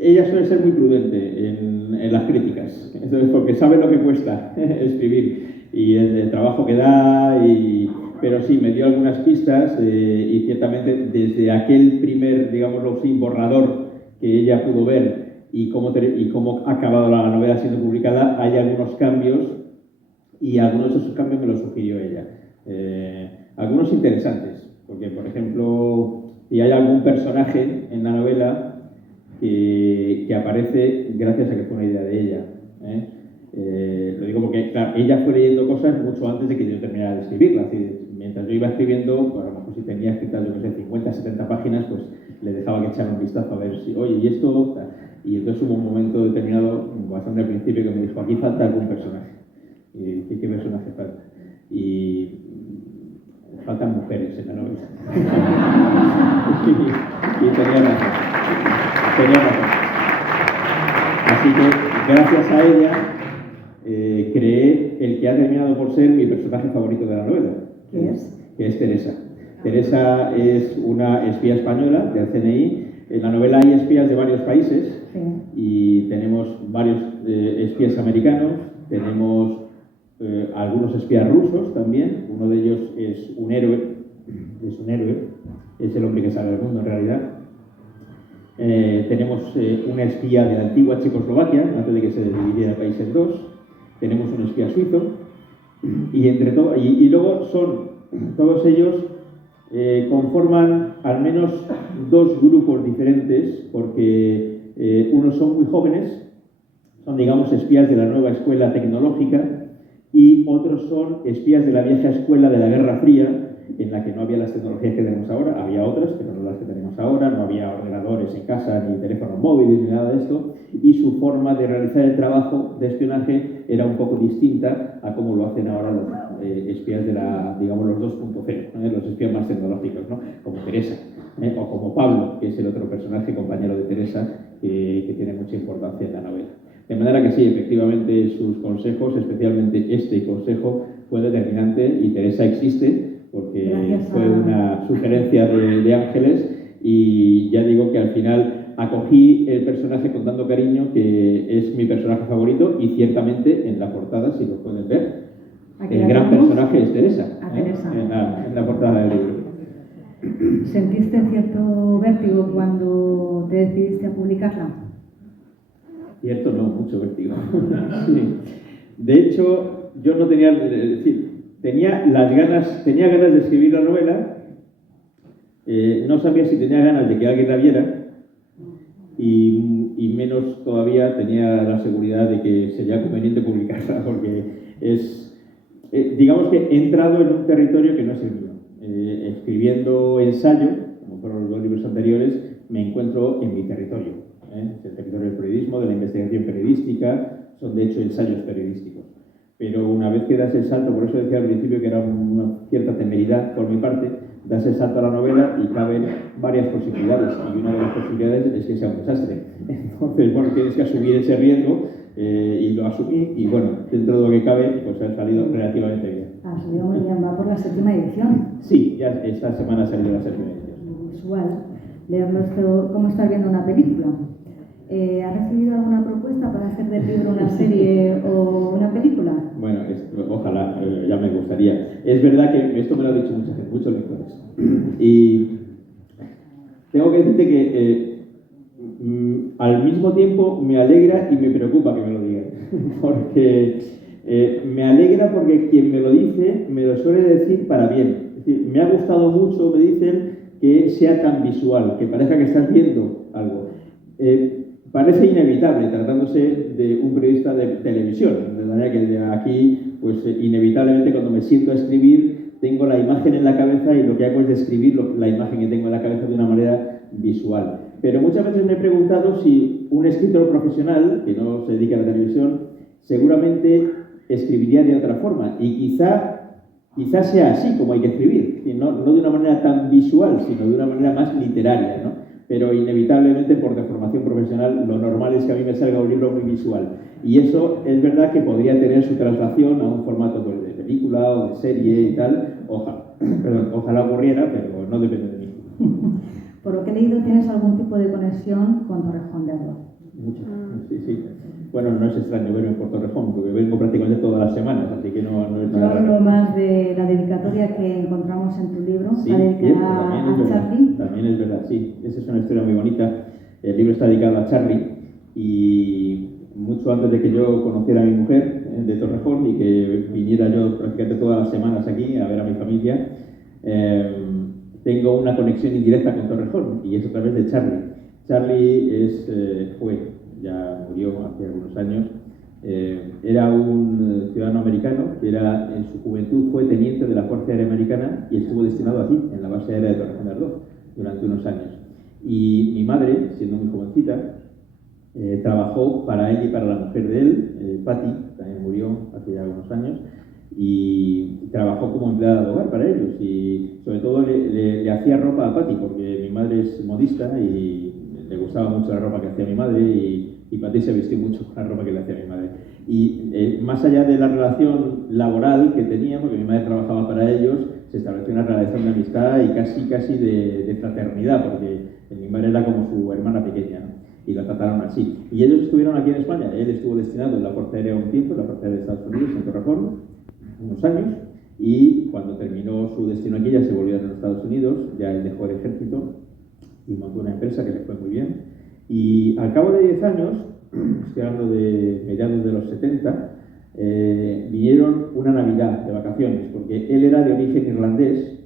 ella suele ser muy prudente en las críticas, entonces, porque sabe lo que cuesta escribir y el trabajo que da, pero sí, me dio algunas pistas y ciertamente desde aquel primer, digámoslo así, borrador que ella pudo ver y cómo ha acabado la novela siendo publicada, hay algunos cambios y algunos de esos cambios me los sugirió ella. Algunos interesantes, porque por ejemplo, si hay algún personaje en la novela que aparece gracias a que fue una idea de ella. Lo digo porque, claro, ella fue leyendo cosas mucho antes de que yo terminara de escribirlas. Mientras yo iba escribiendo, pues a lo mejor si tenía escritas, yo no sé, 50, 70 páginas, pues le dejaba que echara un vistazo a ver si, oye, ¿y esto? Y entonces hubo un momento determinado, bastante al principio, que me dijo, aquí falta algún personaje. Y dije, ¿qué personaje falta? Y faltan mujeres en la novela. y tenía razón. Así que, gracias a ella, creé el que ha terminado por ser mi personaje favorito de la novela. ¿Qué es? Que es Teresa. Teresa es una espía española del CNI. En la novela hay espías de varios países y tenemos varios espías americanos, tenemos algunos espías rusos también. Uno de ellos es un héroe, es el hombre que salva el mundo en realidad. Tenemos una espía de la antigua Checoslovaquia, antes de que se dividiera el país en dos. Tenemos un espía suizo y luego todos ellos conforman al menos dos grupos diferentes, porque unos son muy jóvenes, son, digamos, espías de la nueva escuela tecnológica, y otros son espías de la vieja escuela de la Guerra Fría, en la que no había las tecnologías que tenemos ahora. Había otras, pero no las que tenemos ahora. No había ordenadores en casa, ni teléfonos móviles, ni nada de esto, y su forma de realizar el trabajo de espionaje era un poco distinta a cómo lo hacen ahora los espías de digamos, los 2.0, los espías más tecnológicos, ¿no? Como Teresa, o como Pablo, que es el otro personaje, compañero de Teresa, que tiene mucha importancia en la novela. De manera que sí, efectivamente, sus consejos, especialmente este consejo, fue determinante, y Teresa existe porque fue una sugerencia de Ángeles, y ya digo que al final acogí el personaje con tanto cariño que es mi personaje favorito, y ciertamente en la portada, si lo pueden ver, el gran personaje es Teresa, en la portada del libro. ¿Sentiste cierto vértigo cuando te decidiste a publicarla? Cierto, no, mucho vértigo. Sí. De hecho, yo no tenía, tenía ganas de escribir la novela, no sabía si tenía ganas de que alguien la viera, y menos todavía tenía la seguridad de que sería conveniente publicarla, porque digamos que he entrado en un territorio que no es el mío. escribiendo ensayo, como fueron los 2 libros anteriores, me encuentro en mi territorio. Es el territorio del periodismo, de la investigación periodística, son de hecho ensayos periodísticos. Pero una vez que das el salto, por eso decía al principio que era una cierta temeridad por mi parte, das el salto a la novela y caben varias posibilidades, y una de las posibilidades es que sea un desastre. Entonces, bueno, tienes que asumir ese riesgo y lo asumí, y bueno, dentro de lo que cabe, pues ha salido relativamente bien. Ha salido muy bien, va por la 7ª edición. Sí, ya esta semana ha salido la 7ª edición. Visual, leerlo esto, ¿cómo estar viendo una película? ¿Has recibido alguna propuesta para hacer del libro una serie o una película? Bueno, ojalá, ya me gustaría. Es verdad que esto me lo ha dicho mucha gente, muchos lectores. Y tengo que decirte que al mismo tiempo me alegra y me preocupa que me lo digan. Porque me alegra porque quien me lo dice me lo suele decir para bien. Es decir, me ha gustado mucho, me dicen, que sea tan visual, que parezca que estás viendo algo. Parece inevitable, tratándose de un periodista de televisión, de manera que de aquí, pues inevitablemente cuando me siento a escribir, tengo la imagen en la cabeza y lo que hago es describir la imagen que tengo en la cabeza de una manera visual. Pero muchas veces me he preguntado si un escritor profesional, que no se dedica a la televisión, seguramente escribiría de otra forma, y quizá sea así como hay que escribir, no de una manera tan visual, sino de una manera más literaria, ¿no? Pero inevitablemente por deformación profesional lo normal es que a mí me salga un libro muy visual, y eso es verdad que podría tener su traslación a un formato pues, de película o de serie y tal. Ojalá ocurriera, pero no depende de mí. Por lo que he leído, ¿tienes algún tipo de conexión con Torrejón de Ardoz? Mucho, sí. Bueno, no es extraño verme por Torrejón, porque vengo prácticamente todas las semanas, así que no es Yo nada hablo raro. más de la dedicatoria que encontramos en tu libro, Sí, la dedicada a Charlie. También es verdad, sí. Esa es una historia muy bonita. El libro está dedicado a Charlie, y mucho antes de que yo conociera a mi mujer de Torrejón y que viniera yo prácticamente todas las semanas aquí a ver a mi familia, tengo una conexión indirecta con Torrejón, y es a través de Charlie. Charlie ya murió hace algunos años, era un ciudadano americano que en su juventud fue teniente de la Fuerza Aérea Americana y estuvo destinado aquí, en la base aérea de Torrejón de Ardoz, durante unos años. Y mi madre, siendo muy jovencita, trabajó para él y para la mujer de él, Patti, también murió hace ya algunos años, y trabajó como empleada de hogar para ellos, y sobre todo le hacía ropa a Patti, porque mi madre es modista y le gustaba mucho la ropa que hacía mi madre, y Patti se vistió mucho con la ropa que le hacía mi madre. Y más allá de la relación laboral que tenía, porque mi madre trabajaba para ellos, se estableció una relación de amistad y casi de fraternidad, porque mi madre era como su hermana pequeña, ¿no? Y la trataron así. Y ellos estuvieron aquí en España. Él estuvo destinado en la Fuerza Aérea un tiempo, en la Fuerza Aérea de Estados Unidos, en Torrejón, unos años, y cuando terminó su destino aquí ya se volvió a los Estados Unidos, ya él dejó el ejército y montó una empresa que le fue muy bien. Y al cabo de 10 años, estoy hablando de mediados de los 70, vinieron una Navidad de vacaciones, porque él era de origen irlandés,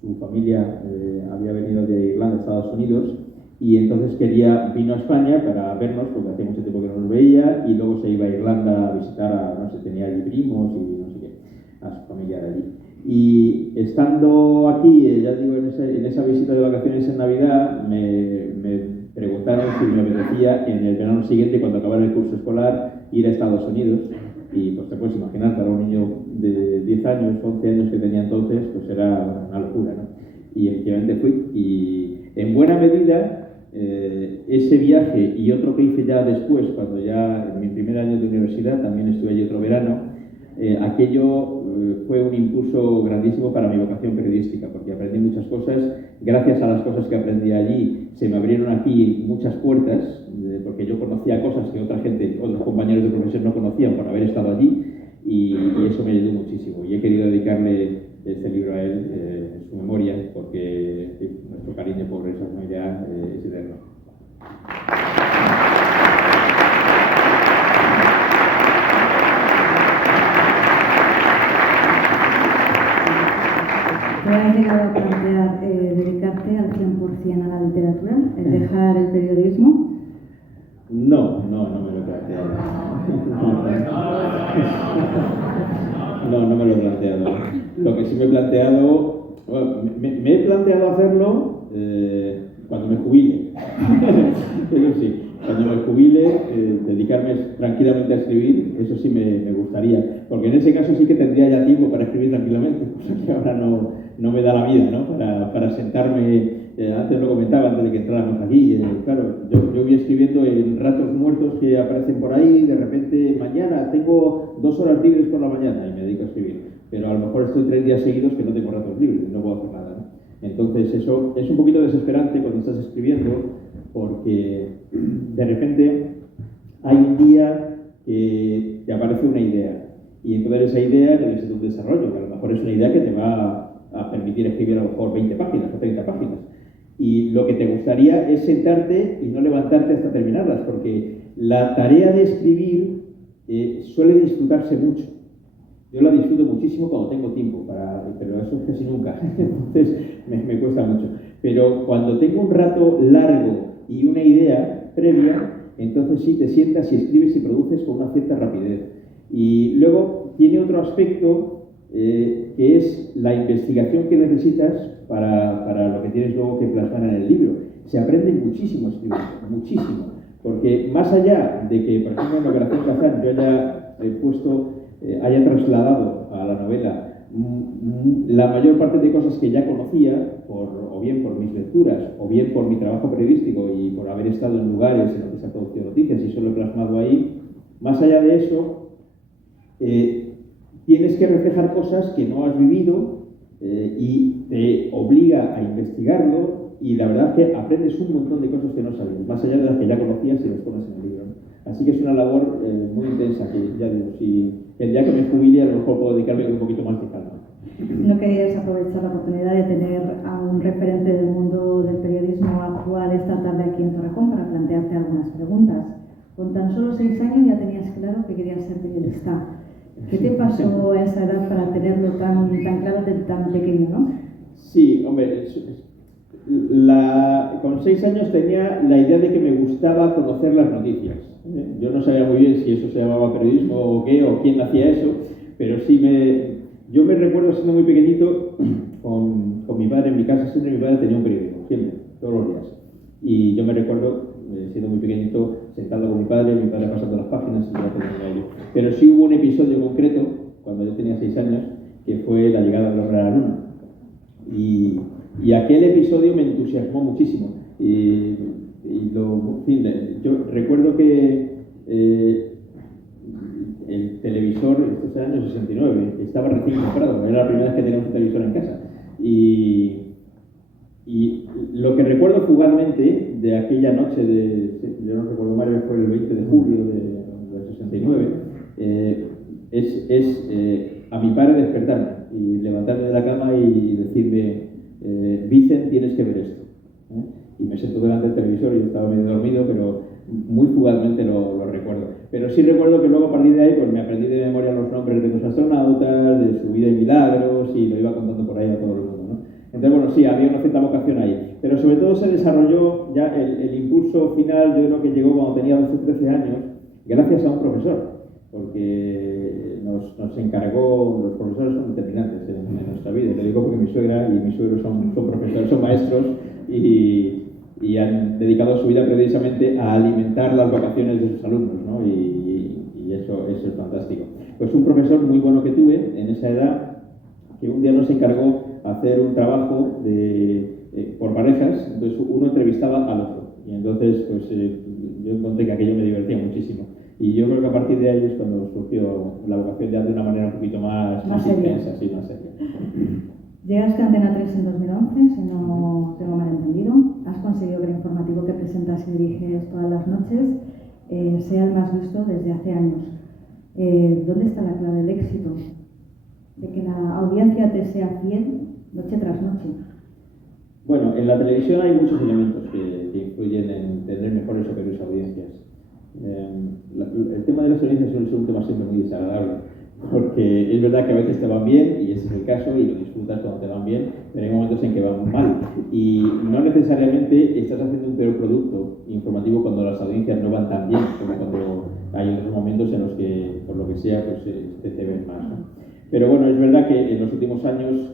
su familia había venido de Irlanda a Estados Unidos, y entonces vino a España para vernos, porque hacía mucho tiempo que no nos veía, y luego se iba a Irlanda a visitar tenía allí primos y no sé qué, a su familia de allí. Y estando aquí, ya digo, en esa visita de vacaciones en Navidad, me preguntaron si me apetecía en el verano siguiente, cuando acabara el curso escolar, ir a Estados Unidos. Y pues te puedes imaginar, para un niño de 10 años, 11 años que tenía entonces, pues era una locura, ¿no? Y efectivamente fui, y en buena medida ese viaje y otro que hice ya después, cuando ya en mi primer año de universidad, también estuve allí otro verano, aquello fue un impulso grandísimo para mi vocación periodística, porque aprendí muchas cosas. Gracias a las cosas que aprendí allí, se me abrieron aquí muchas puertas, porque yo conocía cosas que otros compañeros de profesión no conocían por haber estado allí, y eso me ayudó muchísimo. Y he querido dedicarle este libro a él, en su memoria, porque nuestro cariño por esa familia es eterno. ¿Te has llegado a plantear dedicarte al 100% a la literatura, el dejar el periodismo? No me lo he planteado. No me lo he planteado. Lo que sí me he planteado, Bueno, me he planteado hacerlo cuando me jubile. Eso sí, cuando me jubile, dedicarme tranquilamente a escribir, eso sí me gustaría. Porque en ese caso sí que tendría ya tiempo para escribir tranquilamente, cosa que ahora no me da la vida, ¿no? Para sentarme, antes lo comentaba, antes de que entráramos aquí, claro, yo voy escribiendo en ratos muertos que aparecen por ahí, de repente mañana tengo 2 horas libres por la mañana y me dedico a escribir. Pero a lo mejor estoy 3 días seguidos que no tengo ratos libres, no puedo hacer nada, ¿no? Entonces eso es un poquito desesperante cuando estás escribiendo, porque de repente hay un día que te aparece una idea y entonces esa idea necesita un desarrollo, que a lo mejor es una idea que te va a permitir escribir a lo mejor 20 páginas o 30 páginas. Y lo que te gustaría es sentarte y no levantarte hasta terminarlas, porque la tarea de escribir suele disfrutarse mucho. Yo la disfruto muchísimo cuando tengo tiempo, pero eso es casi nunca, entonces me cuesta mucho. Pero cuando tengo un rato largo y una idea previa, entonces sí te sientas y escribes y produces con una cierta rapidez. Y luego tiene otro aspecto que es la investigación que necesitas para lo que tienes luego que plasmar en el libro. Se aprende muchísimo escribiendo, muchísimo. Porque más allá de que, por ejemplo, en Operación Kazán yo haya trasladado a la novela la mayor parte de cosas que ya conocía, o bien por mis lecturas, o bien por mi trabajo periodístico y por haber estado en lugares en los que se han producido noticias y solo he plasmado ahí, más allá de eso, tienes que reflejar cosas que no has vivido y te obliga a investigarlo, y la verdad es que aprendes un montón de cosas que no sabías, más allá de las que ya conocías y las pones en el libro. Así que es una labor muy intensa, que ya digo, si el día que me jubile a lo mejor puedo dedicarme un poquito más de calma. ¿No querías aprovechar la oportunidad de tener a un referente del mundo del periodismo actual esta tarde aquí en Torrejón para plantearte algunas preguntas? Con tan solo 6 años ya tenías claro que querías ser periodista. ¿Qué te pasó a esa edad para tenerlo tan claro desde tan pequeño, no? Sí, hombre, con 6 años tenía la idea de que me gustaba conocer las noticias. Yo no sabía muy bien si eso se llamaba periodismo o qué, o quién hacía eso, pero sí yo me recuerdo siendo muy pequeñito con mi padre en mi casa. Siempre mi padre tenía un periódico, siempre, todos los días. Y yo me recuerdo siendo muy pequeñito sentado con mi padre pasando las páginas y yo tenía ello. Pero sí hubo un episodio concreto, cuando yo tenía 6 años, que fue la llegada del hombre a la luna. Y aquel episodio me entusiasmó muchísimo. Yo recuerdo que el televisor, esto era en el 69, estaba recién comprado, era la primera vez que teníamos un televisor en casa. Y lo que recuerdo fugazmente de aquella noche, yo no recuerdo mal, fue el 20 de julio del 69, es a mi padre despertarme y levantarme de la cama y decirme, Vicent, tienes que ver esto. Y me sentó delante del televisor y yo estaba medio dormido, pero muy fugazmente lo recuerdo. Pero sí recuerdo que luego a partir de ahí pues me aprendí de memoria los nombres de los astronautas, de su vida y milagros, y lo iba contando por ahí a todo el mundo, ¿no? Entonces, bueno, sí, había una cierta vocación ahí. Pero sobre todo se desarrolló ya el impulso final, yo creo que llegó cuando tenía 12 o 13 años, gracias a un profesor, porque nos encargó, los profesores son determinantes en nuestra vida. Te digo porque mi suegra y mi suegro son profesores, son maestros, y han dedicado su vida precisamente a alimentar las vocaciones de sus alumnos, ¿no? Y eso es fantástico. Pues un profesor muy bueno que tuve en esa edad, que un día nos encargó hacer un trabajo por parejas, entonces uno entrevistaba al otro, y entonces pues yo encontré que aquello me divertía muchísimo. Y yo creo que a partir de ahí es cuando surgió la vocación ya de una manera un poquito más intensa, sí, más seria. Llegaste a Antena 3 en 2011, si no tengo mal entendido. Has conseguido que el informativo que presentas y diriges todas las noches sea el más visto desde hace años. ¿Dónde está la clave del éxito? De que la audiencia te sea fiel noche tras noche. Bueno, en la televisión hay muchos elementos que influyen en tener mejores o peores audiencias. El tema de las audiencias suele ser un tema siempre muy desagradable, porque es verdad que a veces te van bien, y ese es el caso, y lo disfrutas cuando te van bien, pero hay momentos en que van mal. Y no necesariamente estás haciendo un peor producto informativo cuando las audiencias no van tan bien, como cuando hay otros momentos en los que, por lo que sea, pues te ven más, ¿no? Pero bueno, es verdad que en los últimos años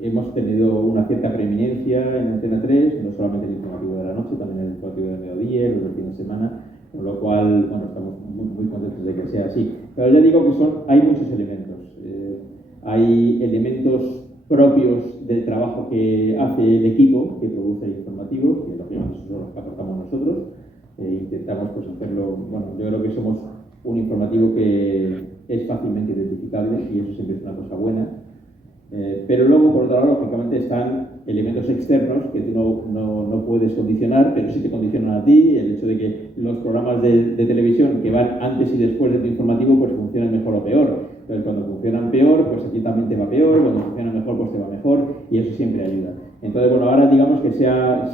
hemos tenido una cierta preeminencia en Antena 3, no solamente el informativo de la noche, también el informativo del mediodía, el del fin de semana, con lo cual, bueno, estamos muy contentos de que sea así. Pero ya digo que hay muchos elementos. Hay elementos propios del trabajo que hace el equipo que produce el informativo, que lógicamente son los que aportamos nosotros. Intentamos pues hacerlo, bueno, yo creo que somos un informativo que es fácilmente identificable y eso siempre es una cosa buena. Pero luego, por otro lado, lógicamente están elementos externos que tú no puedes condicionar, pero sí te condicionan a ti. El hecho de que los programas de televisión que van antes y después de tu informativo pues funcionan mejor o peor. Entonces, cuando funcionan peor, pues aquí también te va peor, cuando funcionan mejor, pues te va mejor, y eso siempre ayuda. Entonces, bueno, ahora digamos que se han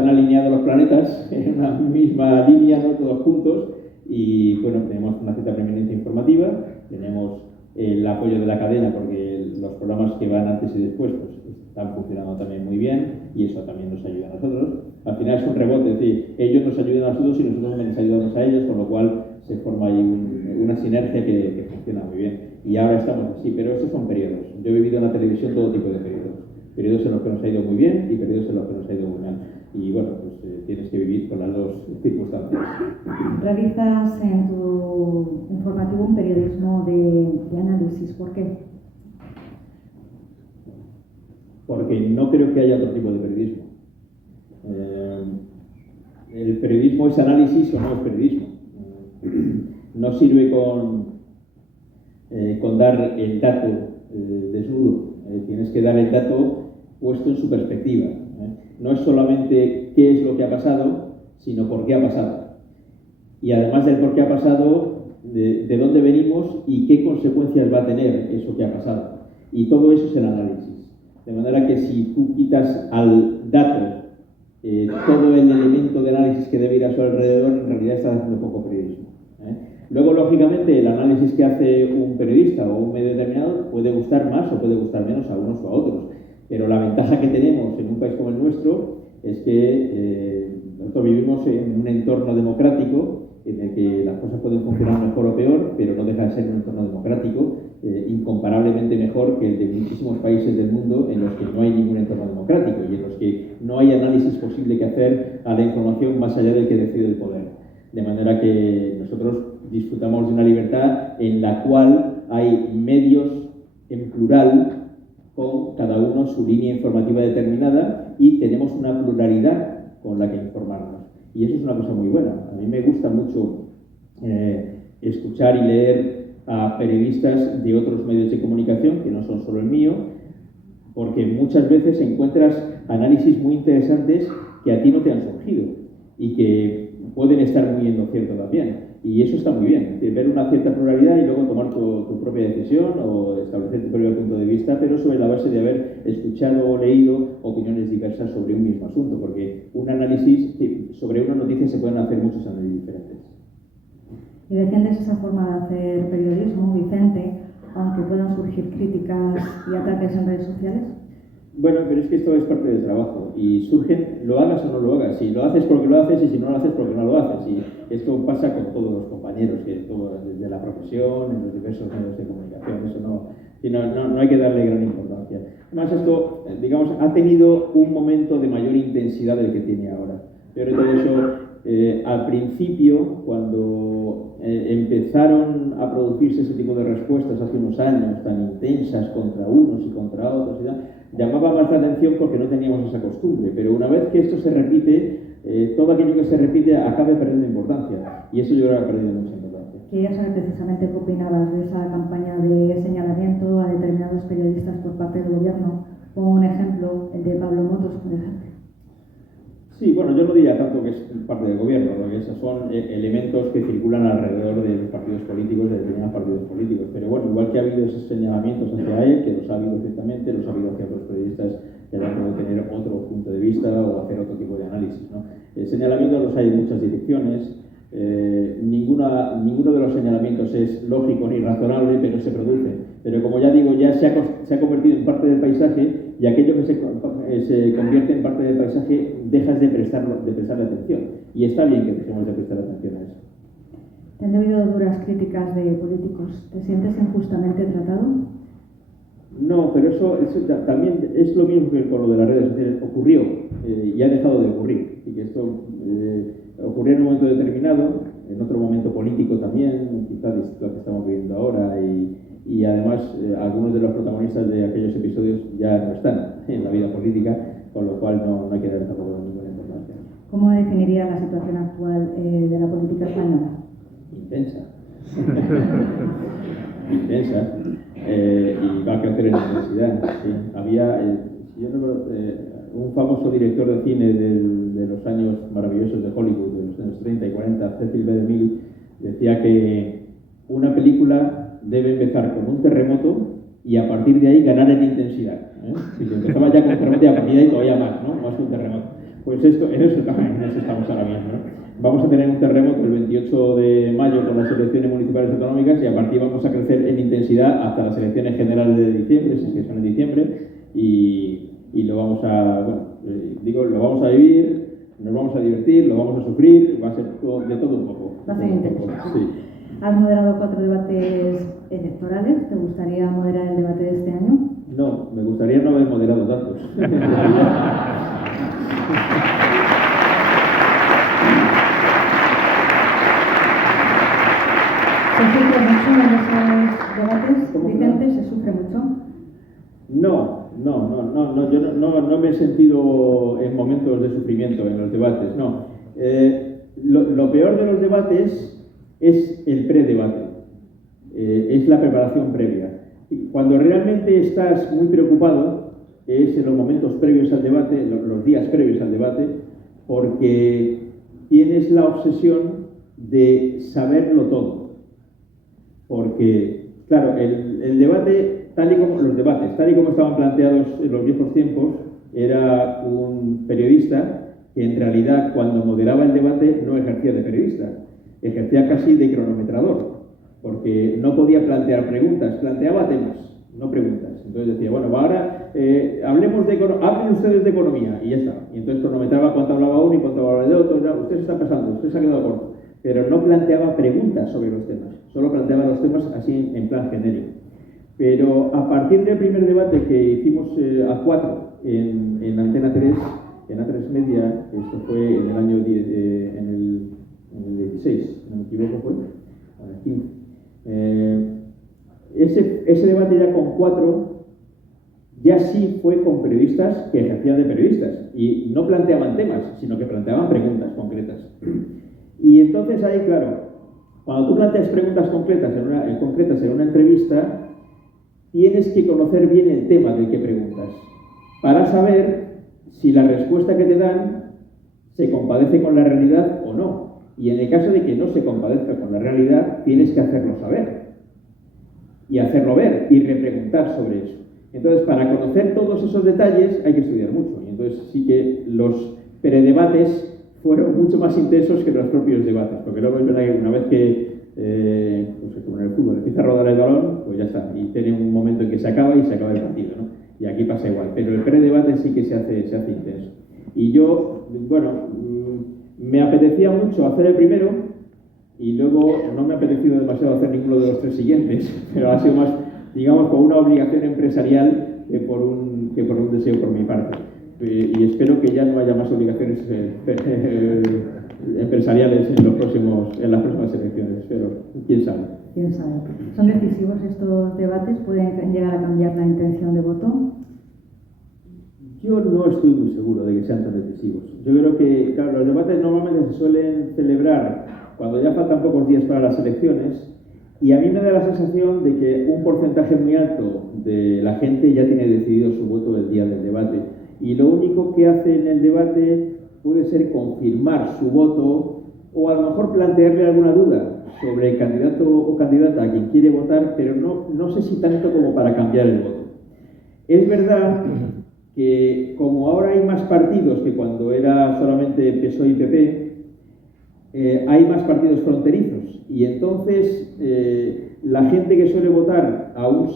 alineado los planetas en una misma línea, ¿no? Todos juntos, y bueno, tenemos una cierta preeminencia informativa, tenemos el apoyo de la cadena porque los programas que van antes y después pues, están funcionando también muy bien y eso también nos ayuda a nosotros. Al final es un rebote, es decir, ellos nos ayudan a nosotros y nosotros les ayudamos a ellos, con lo cual se forma ahí una sinergia que funciona muy bien. Y ahora estamos así, pero estos son periodos. Yo he vivido en la televisión todo tipo de periodos. Periodos en los que nos ha ido muy bien y periodos en los que nos ha ido muy mal. Y bueno, pues tienes que vivir con las dos circunstancias. Realizas en tu informativo un periodismo de análisis. ¿Por qué? Porque no creo que haya otro tipo de periodismo. El periodismo es análisis o no es periodismo. No sirve con dar el dato desnudo. Tienes que dar el dato puesto en su perspectiva. No es solamente qué es lo que ha pasado, sino por qué ha pasado. Y además del por qué ha pasado, de dónde venimos y qué consecuencias va a tener eso que ha pasado. Y todo eso es el análisis. De manera que si tú quitas al dato todo el elemento de análisis que debe ir a su alrededor, en realidad estás haciendo poco periodismo. Luego, lógicamente, el análisis que hace un periodista o un medio determinado puede gustar más o puede gustar menos a unos o a otros. Pero la ventaja que tenemos en un país como el nuestro es que nosotros vivimos en un entorno democrático en el que las cosas pueden funcionar mejor o peor, pero no deja de ser un entorno democrático incomparablemente mejor que el de muchísimos países del mundo en los que no hay ningún entorno democrático y en los que no hay análisis posible que hacer a la información más allá del que decide el poder. De manera que nosotros disfrutamos de una libertad en la cual hay medios en plural con cada uno su línea informativa determinada y tenemos una pluralidad con la que informarnos. Y eso es una cosa muy buena. A mí me gusta mucho escuchar y leer a periodistas de otros medios de comunicación, que no son solo el mío, porque muchas veces encuentras análisis muy interesantes que a ti no te han surgido y que pueden estar muy en lo cierto también. Y eso está muy bien, es decir, ver una cierta pluralidad y luego tomar tu propia decisión o establecer tu propio punto de vista, pero sobre la base de haber escuchado o leído opiniones diversas sobre un mismo asunto, porque un análisis, sobre una noticia se pueden hacer muchos análisis diferentes. ¿Y defiendes esa forma de hacer periodismo, Vicente, aunque puedan surgir críticas y ataques en redes sociales? Bueno, pero es que esto es parte del trabajo y surgen, lo hagas o no lo hagas. Si lo haces porque lo haces y si no lo haces porque no lo haces. Y esto pasa con todos los compañeros, desde la profesión, en los diversos medios de comunicación. Eso no hay que darle gran importancia. Además, esto, digamos, ha tenido un momento de mayor intensidad del que tiene ahora. Pero todo eso, al principio, cuando empezaron a producirse ese tipo de respuestas hace unos años tan intensas contra unos y contra otros y tal, llamaba más la atención porque no teníamos esa costumbre, pero una vez que esto se repite, todo aquello que se repite acaba perdiendo importancia y eso yo creo que ha perdido mucha importancia. Quería saber precisamente qué opinabas de esa campaña de señalamiento a determinados periodistas por parte del gobierno, como un ejemplo, el de Pablo Motos, por ejemplo. Sí, bueno, yo no diría tanto que es parte del gobierno, porque esos son elementos que circulan alrededor de los partidos políticos, de determinados partidos políticos. Pero bueno, igual que ha habido esos señalamientos hacia él, que los ha habido ciertamente, los ha habido hacia otros periodistas que hayan podido tener otro punto de vista o hacer otro tipo de análisis, ¿no? Señalamientos los hay en muchas direcciones. Ninguno de los señalamientos es lógico ni razonable, pero se produce. Pero como ya digo, ya se ha convertido en parte del paisaje y aquello que se convierte en parte del paisaje dejas de prestarle atención. Y está bien que dejemos de prestar atención a eso. ¿Te han debido duras críticas de políticos? ¿Te sientes injustamente tratado? pero eso también es lo mismo que con lo de las redes sociales. Ocurrió y ha dejado de ocurrir. Y que esto ocurrió en un momento determinado, en otro momento político también, quizás lo que estamos viviendo ahora, y además algunos de los protagonistas de aquellos episodios ya no están en la vida política, con lo cual no hay que dar tampoco ninguna importancia. ¿Cómo definiría la situación actual de la política española? Intensa. Intensa. Y va a crecer en intensidad. Sí. Había, yo recuerdo, un famoso director de cine de los años maravillosos de Hollywood, de los años 30 y 40, Cecil B. DeMille, decía que una película debe empezar con un terremoto y a partir de ahí ganar en intensidad. Si empezaba ya con un terremoto y a partir de ahí todavía más, ¿no? Más que un terremoto. Pues en eso estamos ahora mismo, ¿no? Vamos a tener un terremoto el 28 de mayo con las elecciones municipales autonómicas y a partir vamos a crecer en intensidad hasta las elecciones generales de diciembre, si es que son en diciembre, y lo vamos a, lo vamos a vivir, nos vamos a divertir, lo vamos a sufrir, va a ser de todo un poco. Va a ser intenso. Sí. Has moderado 4 debates electorales. ¿Te gustaría moderar el debate de este año? No, me gustaría no haber moderado tantos. ¿Se sufre mucho en esos debates, Vicente? ¿Se sufre mucho? No, yo no me he sentido en momentos de sufrimiento en los debates, no. Lo peor de los debates es el predebate, es la preparación previa. Y cuando realmente estás muy preocupado es en los momentos previos al debate, los días previos al debate, porque tienes la obsesión de saberlo todo. Porque, claro, el debate, tal y como estaban planteados en los viejos tiempos, era un periodista que en realidad cuando moderaba el debate no ejercía de periodista, ejercía casi de cronometrador, porque no podía plantear preguntas, planteaba temas, no preguntas. Entonces decía, bueno, ahora hablen ustedes de economía, y ya está. Y entonces cronometraba cuánto hablaba uno y cuánto hablaba de otro, ya, usted se está pasando, usted se ha quedado corto. Pero no planteaba preguntas sobre los temas, solo planteaba los temas así en plan genérico. Pero a partir del primer debate que hicimos a 4 en Antena 3, en A3 Media, esto fue en el año en el 16, no me equivoco, fue, en el 15. Ese debate ya con 4, ya sí fue con periodistas que ejercían de periodistas y no planteaban temas, sino que planteaban preguntas concretas. Y entonces ahí, claro, cuando tú planteas preguntas concretas en una entrevista, tienes que conocer bien el tema del que preguntas, para saber si la respuesta que te dan se compadece con la realidad o no. Y en el caso de que no se compadezca con la realidad, tienes que hacerlo saber, y hacerlo ver, y repreguntar sobre eso. Entonces, para conocer todos esos detalles hay que estudiar mucho. Y entonces sí que los predebates fueron mucho más intensos que los propios debates, porque luego es verdad que una vez que, como en el fútbol, empieza a rodar el balón, pues ya está, y tiene un momento en que se acaba y se acaba el partido, ¿no? Y aquí pasa igual, pero el predebate sí que se hace intenso. Y yo, me apetecía mucho hacer el primero, y luego no me ha apetecido demasiado hacer ninguno de los 3 siguientes, pero ha sido más, digamos, por una obligación empresarial que por un deseo por mi parte. Y espero que ya no haya más obligaciones empresariales en las próximas elecciones, pero quién sabe. ¿Quién sabe? ¿Son decisivos estos debates? ¿Pueden llegar a cambiar la intención de voto? Yo no estoy muy seguro de que sean tan decisivos. Yo creo que, claro, los debates normalmente se suelen celebrar cuando ya faltan pocos días para las elecciones, y a mí me da la sensación de que un porcentaje muy alto de la gente ya tiene decidido su voto el día del debate. Y lo único que hace en el debate puede ser confirmar su voto o a lo mejor plantearle alguna duda sobre el candidato o candidata a quien quiere votar, pero no sé si tanto como para cambiar el voto. Es verdad que como ahora hay más partidos que cuando era solamente PSOE y PP, hay más partidos fronterizos y entonces la gente que suele votar a un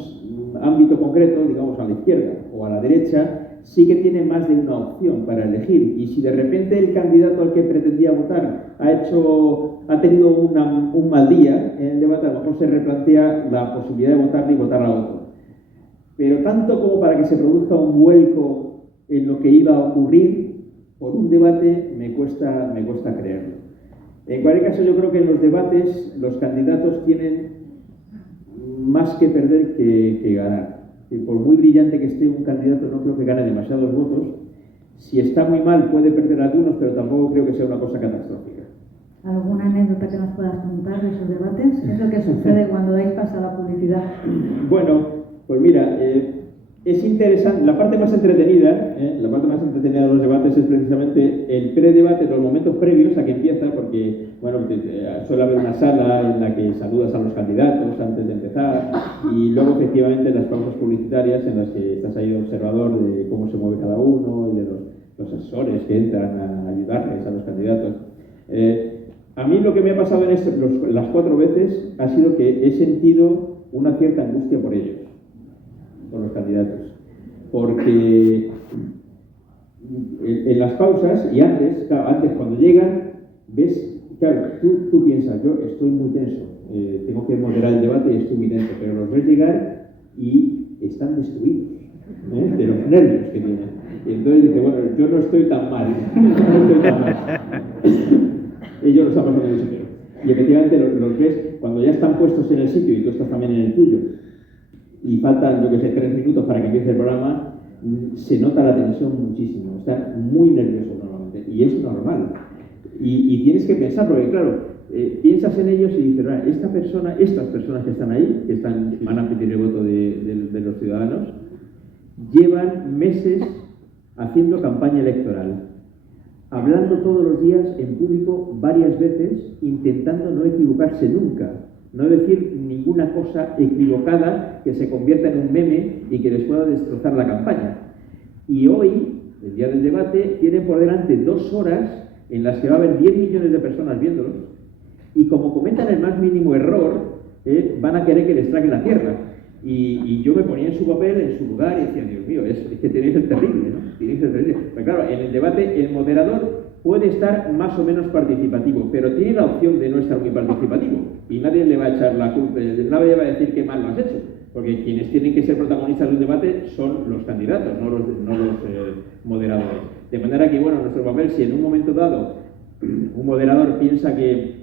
ámbito concreto, digamos a la izquierda o a la derecha, sí que tiene más de una opción para elegir, y si de repente el candidato al que pretendía votar ha tenido un mal día en el debate, a lo mejor se replantea la posibilidad de votarle y votar a otro. Pero tanto como para que se produzca un vuelco en lo que iba a ocurrir, por un debate me cuesta creerlo. En cualquier caso, yo creo que en los debates los candidatos tienen más que perder que ganar. Y por muy brillante que esté un candidato, no creo que gane demasiados votos. Si está muy mal, puede perder algunos, pero tampoco creo que sea una cosa catastrófica. ¿Alguna anécdota que nos puedas contar de esos debates? ¿Qué es lo que sucede cuando dais paso a la publicidad? Bueno, pues mira, es interesante. La parte más entretenida de los debates es precisamente el predebate, los momentos previos a que empieza, porque bueno, suele haber una sala en la que saludas a los candidatos antes de empezar, y luego efectivamente las pausas publicitarias en las que estás ahí observador de cómo se mueve cada uno y de los asesores que entran a ayudarles a los candidatos. A mí lo que me ha pasado en las 4 veces ha sido que he sentido una cierta angustia por ellos, por los candidatos, porque en las pausas y antes cuando llegan, ves, claro, tú piensas, yo estoy muy tenso, tengo que moderar el debate y estoy muy tenso, pero los ves llegar y están destruidos, de los nervios que tienen. Y entonces dice, bueno, yo no estoy tan mal, ellos los han pasado mucho peor. Y efectivamente los ves cuando ya están puestos en el sitio y tú estás también en el tuyo, y faltan, 3 minutos para que empiece el programa, se nota la tensión muchísimo, están muy nerviosos normalmente, y es normal. Y tienes que pensar, porque claro, piensas en ellos y dices, estas personas que están ahí, que van a pedir el voto de los ciudadanos, llevan meses haciendo campaña electoral, hablando todos los días en público varias veces, intentando no equivocarse nunca, no decir ninguna cosa equivocada que se convierta en un meme y que les pueda destrozar la campaña. Y hoy, el día del debate, tienen por delante 2 horas en las que va a haber 10 millones de personas viéndolos, y como cometan el más mínimo error, van a querer que les traguen la tierra. Y yo me ponía en su papel, en su lugar, y decía, Dios mío, es que tenéis el terrible, ¿no? Tenéis el terrible. Pero claro, en el debate el moderador puede estar más o menos participativo, pero tiene la opción de no estar muy participativo, y nadie le va a echar la culpa, nadie va a decir que mal lo has hecho, porque quienes tienen que ser protagonistas del debate son los candidatos, no los moderadores. De manera que, bueno, nuestro papel, si en un momento dado un moderador piensa que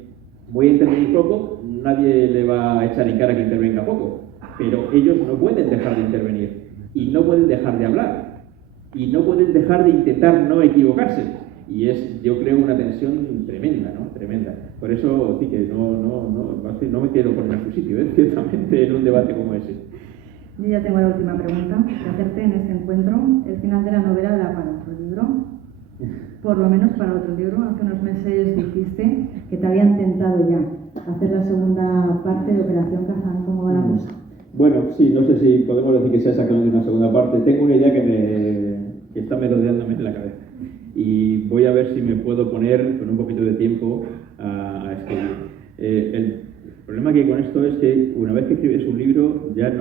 voy a intervenir poco, nadie le va a echar en cara que intervenga poco, pero ellos no pueden dejar de intervenir, y no pueden dejar de hablar, y no pueden dejar de intentar no equivocarse. Y es, yo creo, una tensión tremenda, ¿no? Tremenda. Por eso, sí, que no me quiero poner a su sitio, ciertamente, en un debate como ese. Yo ya tengo la última pregunta que hacerte en este encuentro. El final de la novela da para otro libro, por lo menos para otro libro. Hace unos meses dijiste que te habían tentado ya hacer la segunda parte de Operación Kazán. ¿Cómo va la cosa? Bueno, sí, no sé si podemos decir que sea exactamente una segunda parte. Tengo una idea que está merodeándome en la cabeza. Y voy a ver si me puedo poner con un poquito de tiempo a escribir. El problema que hay con esto es que una vez que escribes un libro ya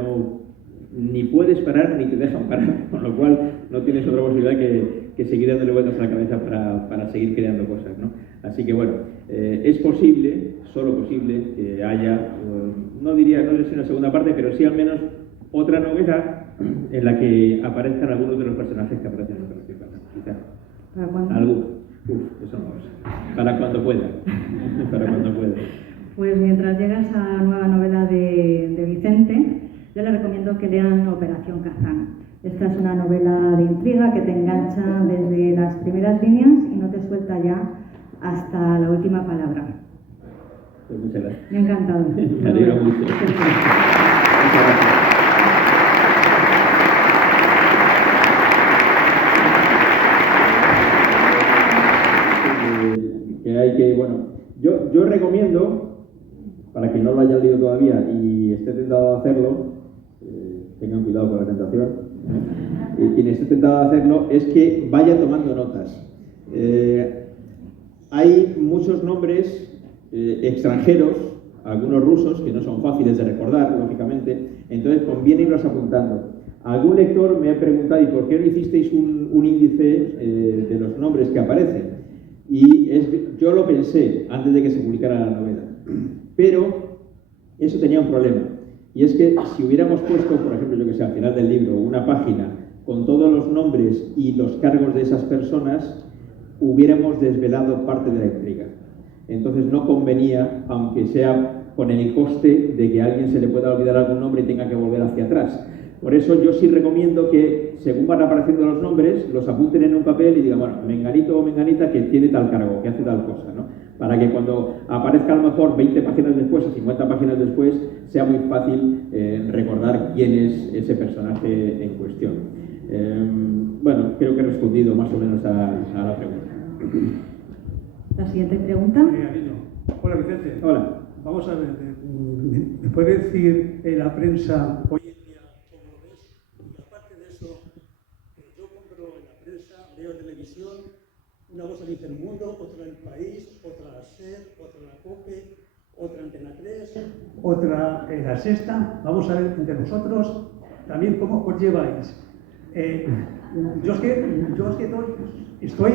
ni puedes parar ni te dejan parar, con lo cual no tienes otra posibilidad que seguir dándole vueltas a la cabeza para seguir creando cosas, ¿no? Así que bueno, es posible, solo posible, que haya, no sé si una segunda parte, pero sí al menos otra novela en la que aparezcan algunos de los personajes que aparecen en Operación Kazán, quizás. ¿Para cuándo? Eso no lo sé. Para cuando pueda. Para cuando pueda. Pues mientras llega esa nueva novela de Vicente, yo le recomiendo que lean Operación Kazán. Esta es una novela de intriga que te engancha desde las primeras líneas y no te suelta ya hasta la última palabra. Pues muchas gracias. Me ha encantado. Me alegro mucho. Muchas gracias. Yo recomiendo, para quien no lo haya leído todavía y esté tentado a hacerlo, tengan cuidado con la tentación, quien esté tentado a hacerlo, es que vaya tomando notas. Hay muchos nombres extranjeros, algunos rusos, que no son fáciles de recordar, lógicamente, entonces conviene irlos apuntando. Algún lector me ha preguntado, ¿y por qué no hicisteis un índice de los nombres que aparecen? Y yo lo pensé antes de que se publicara la novela, pero eso tenía un problema, Y es que si hubiéramos puesto, por ejemplo, yo que sé, al final del libro, una página con todos los nombres y los cargos de esas personas, hubiéramos desvelado parte de la intriga. Entonces no convenía, aunque sea con el coste de que a alguien se le pueda olvidar algún nombre y tenga que volver hacia atrás. Por eso yo sí recomiendo que, según van apareciendo los nombres, los apunten en un papel y digan, bueno, menganito o menganita que tiene tal cargo, que hace tal cosa, ¿no? Para que cuando aparezca a lo mejor 20 páginas después o 50 páginas después, sea muy fácil recordar quién es ese personaje en cuestión. Bueno, creo que he respondido más o menos a la pregunta. La siguiente pregunta. Hola, Vicente. Hola. Vamos a ver, ¿me puede decir la prensa hoy en día cómo lo ves? Y aparte de eso, yo compro en la prensa, veo televisión, una cosa dice El Mundo, otra El País, otra la SER, otra la COPE, otra Antena 3, otra La Sexta. Vamos a ver entre vosotros también cómo os lleváis. Yo es que estoy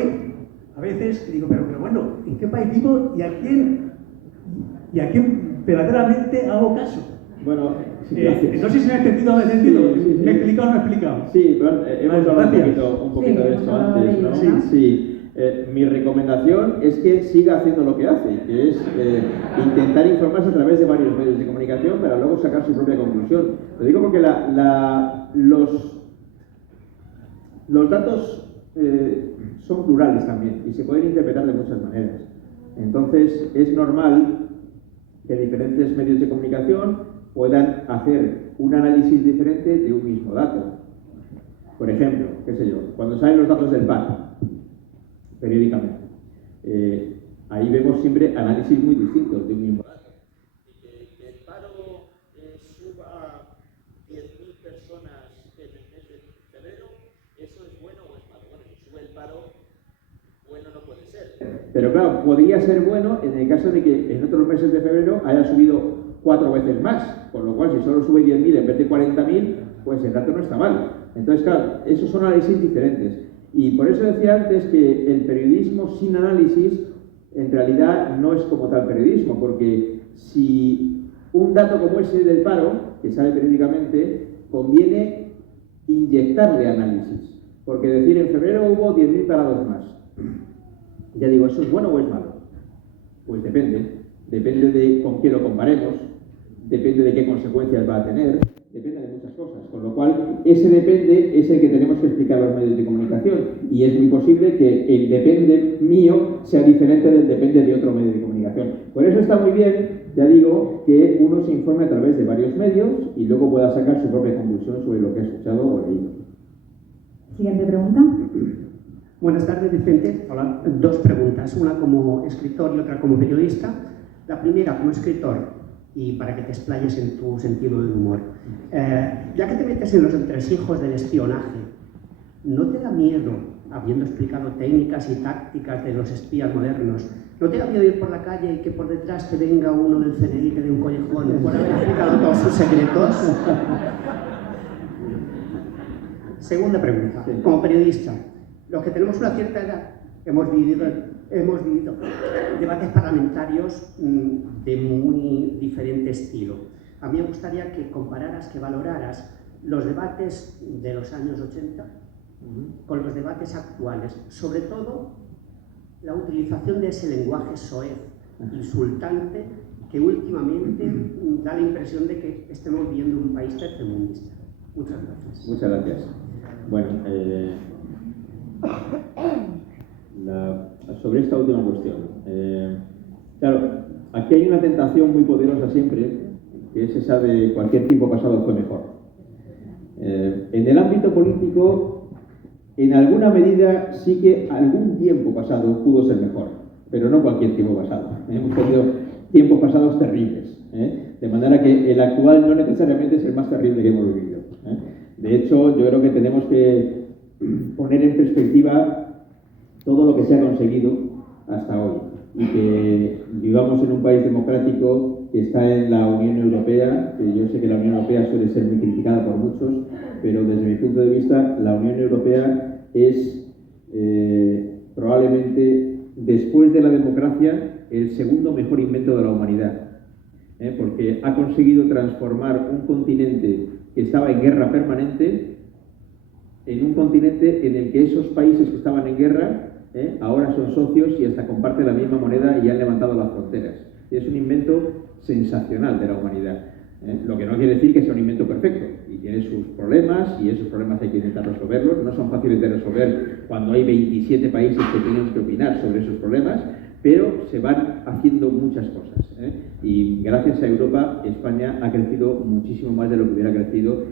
a veces digo, pero bueno, ¿en qué país vivo y a quién verdaderamente hago caso? Bueno, sí, gracias. No sé si me he entendido o no he entendido. Sí. ¿Me he explicado o no he explicado? Sí, pero hemos hablado un poquito de esto antes, ¿no? Sí. Mi recomendación es que siga haciendo lo que hace, que es intentar informarse a través de varios medios de comunicación para luego sacar su propia conclusión. Lo digo porque los datos son plurales también y se pueden interpretar de muchas maneras. Entonces, es normal que diferentes medios de comunicación puedan hacer un análisis diferente de un mismo dato. Por ejemplo, qué sé yo, cuando salen los datos del paro, periódicamente, ahí vemos siempre análisis muy distintos de un mismo dato. Que el paro suba 10.000 personas en el mes de febrero, ¿eso es bueno o es malo? Bueno, si sube el paro, bueno no puede ser. Pero claro, podría ser bueno en el caso de que en otros meses de febrero haya subido 4 veces más, con lo cual si solo sube 10.000 en vez de 40.000, pues el dato no está mal. Entonces, claro, esos son análisis diferentes. Y por eso decía antes que el periodismo sin análisis en realidad no es como tal periodismo, porque si un dato como ese del paro, que sale periódicamente, conviene inyectarle análisis. Porque decir en febrero hubo 10.000 parados más. Ya digo, ¿eso es bueno o es malo? Pues depende. Depende de con qué lo comparemos, depende de qué consecuencias va a tener, depende de muchas cosas. Con lo cual, ese depende es el que tenemos que explicar a los medios de comunicación. Y es muy posible que el depende mío sea diferente del depende de otro medio de comunicación. Por eso está muy bien, ya digo, que uno se informe a través de varios medios y luego pueda sacar su propia conclusión sobre lo que ha escuchado o leído. Siguiente pregunta. Buenas tardes, Vicente. Hola. 2 preguntas, una como escritor y otra como periodista. La primera, como escritor, y para que te explayes en tu sentido del humor. Ya que te metes en los entresijos del espionaje, ¿no te da miedo, habiendo explicado técnicas y tácticas de los espías modernos, no te da miedo ir por la calle y que por detrás te venga uno del CNI que de un collejón por haber explicado todos sus secretos? Segunda pregunta, como periodista, los que tenemos una cierta edad hemos vivido debates parlamentarios de muy diferente estilo. A mí me gustaría que compararas, que valoraras los debates de los años 80 con los debates actuales, sobre todo la utilización de ese lenguaje soez, insultante, que últimamente da la impresión de que estemos viviendo un país tercermundista. Muchas gracias. Muchas gracias. Bueno, sobre esta última cuestión. Claro, aquí hay una tentación muy poderosa siempre, que es esa de cualquier tiempo pasado fue mejor. En el ámbito político, en alguna medida sí que algún tiempo pasado pudo ser mejor, pero no cualquier tiempo pasado. Hemos tenido tiempos pasados terribles, de manera que el actual no necesariamente es el más terrible que hemos vivido. De hecho, yo creo que tenemos que poner en perspectiva todo lo que se ha conseguido hasta hoy y que vivamos en un país democrático que está en la Unión Europea, que yo sé que la Unión Europea suele ser muy criticada por muchos, pero desde mi punto de vista la Unión Europea es probablemente, después de la democracia, el segundo mejor invento de la humanidad. porque ha conseguido transformar un continente que estaba en guerra permanente en un continente en el que esos países que estaban en guerra ahora son socios y hasta comparten la misma moneda y han levantado las fronteras. Es un invento sensacional de la humanidad. Lo que no quiere decir que sea un invento perfecto, y tiene sus problemas, y esos problemas hay que intentar resolverlos. No son fáciles de resolver cuando hay 27 países que tienen que opinar sobre esos problemas, pero se van haciendo muchas cosas. Y gracias a Europa, España ha crecido muchísimo más de lo que hubiera crecido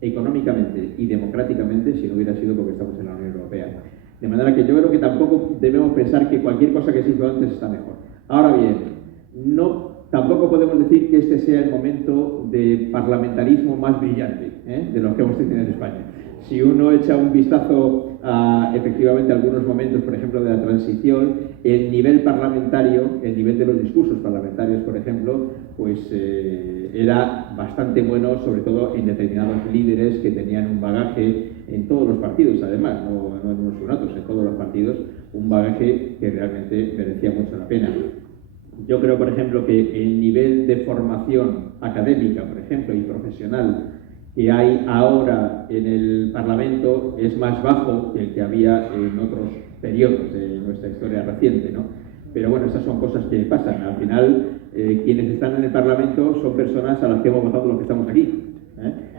económicamente y democráticamente si no hubiera sido porque estamos en la Unión Europea. De manera que yo creo que tampoco debemos pensar que cualquier cosa que se hizo antes está mejor. Ahora bien, tampoco podemos decir que este sea el momento de parlamentarismo más brillante de los que hemos tenido en España. Si uno echa un vistazo a efectivamente algunos momentos, por ejemplo, de la transición, el nivel parlamentario, el nivel de los discursos parlamentarios, por ejemplo, pues era bastante bueno, sobre todo en determinados líderes que tenían un bagaje en todos los partidos, además, no en unos u otros, en todos los partidos, un bagaje que realmente merecía mucho la pena. Yo creo, por ejemplo, que el nivel de formación académica, por ejemplo, y profesional que hay ahora en el Parlamento es más bajo que el que había en otros periodos de nuestra historia reciente, ¿no? Pero bueno, esas son cosas que pasan. Al final, quienes están en el Parlamento son personas a las que hemos votado los que estamos aquí.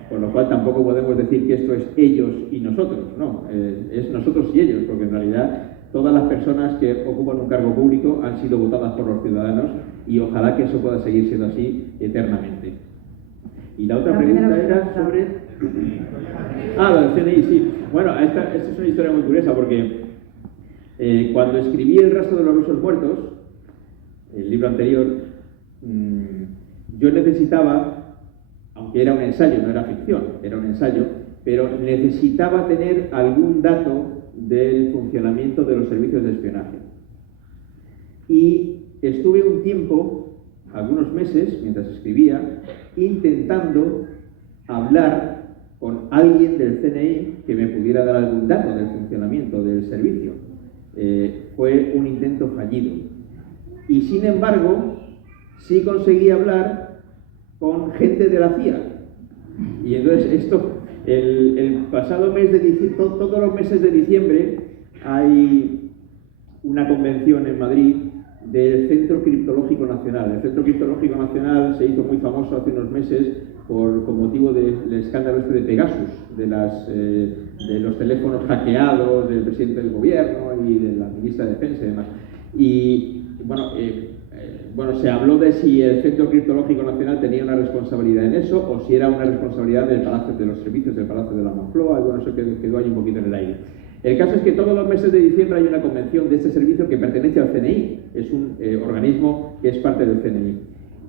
Con lo cual tampoco podemos decir que esto es ellos y nosotros, no, es nosotros y ellos, porque en realidad todas las personas que ocupan un cargo público han sido votadas por los ciudadanos y ojalá que eso pueda seguir siendo así eternamente. Y la otra pregunta era sobre... la del CNI, sí. Bueno, esta es una historia muy curiosa porque cuando escribí El rastro de los rusos muertos, el libro anterior, yo necesitaba, aunque era un ensayo, no era ficción, era un ensayo, pero necesitaba tener algún dato del funcionamiento de los servicios de espionaje. Y estuve un tiempo, algunos meses, mientras escribía, intentando hablar con alguien del CNI que me pudiera dar algún dato del funcionamiento del servicio. Fue un intento fallido. Y sin embargo, sí conseguí hablar con gente de la CIA. Y entonces el pasado mes de diciembre, todos los meses de diciembre, hay una convención en Madrid del Centro Criptológico Nacional. El Centro Criptológico Nacional se hizo muy famoso hace unos meses con motivo del escándalo de Pegasus, de los teléfonos hackeados del presidente del gobierno y de la ministra de Defensa y demás. Y bueno, se habló de si el Centro Criptológico Nacional tenía una responsabilidad en eso o si era una responsabilidad del Palacio de los Servicios del Palacio de la Moncloa, y bueno, eso quedó ahí un poquito en el aire. El caso es que todos los meses de diciembre hay una convención de este servicio que pertenece al CNI, es un organismo que es parte del CNI.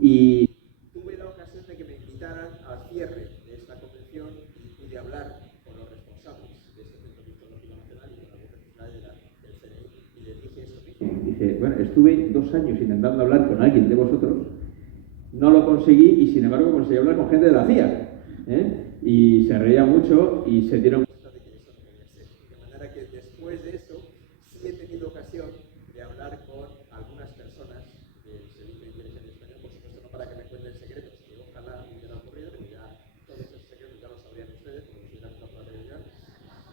Y tuve la ocasión de que me invitaran al cierre de esta convención y pude hablar con los responsables de este Centro Criptológico Nacional y con algunos responsables del CNI y les dije eso mismo. Dije, bueno, estuve 2 años intentando hablar con alguien de vosotros, no lo conseguí y sin embargo conseguí hablar con gente de la CIA. Y se reía mucho y se dieron cuenta de que eso no podía ser. De manera que después de eso sí he tenido ocasión de hablar con algunas personas del Servicio de Inteligencia Español, por supuesto no para que me cuenten secretos, que ojalá hubiera ocurrido, pero ya todos esos secretos ya los sabrían ustedes, porque los hubieran visto por la televisión,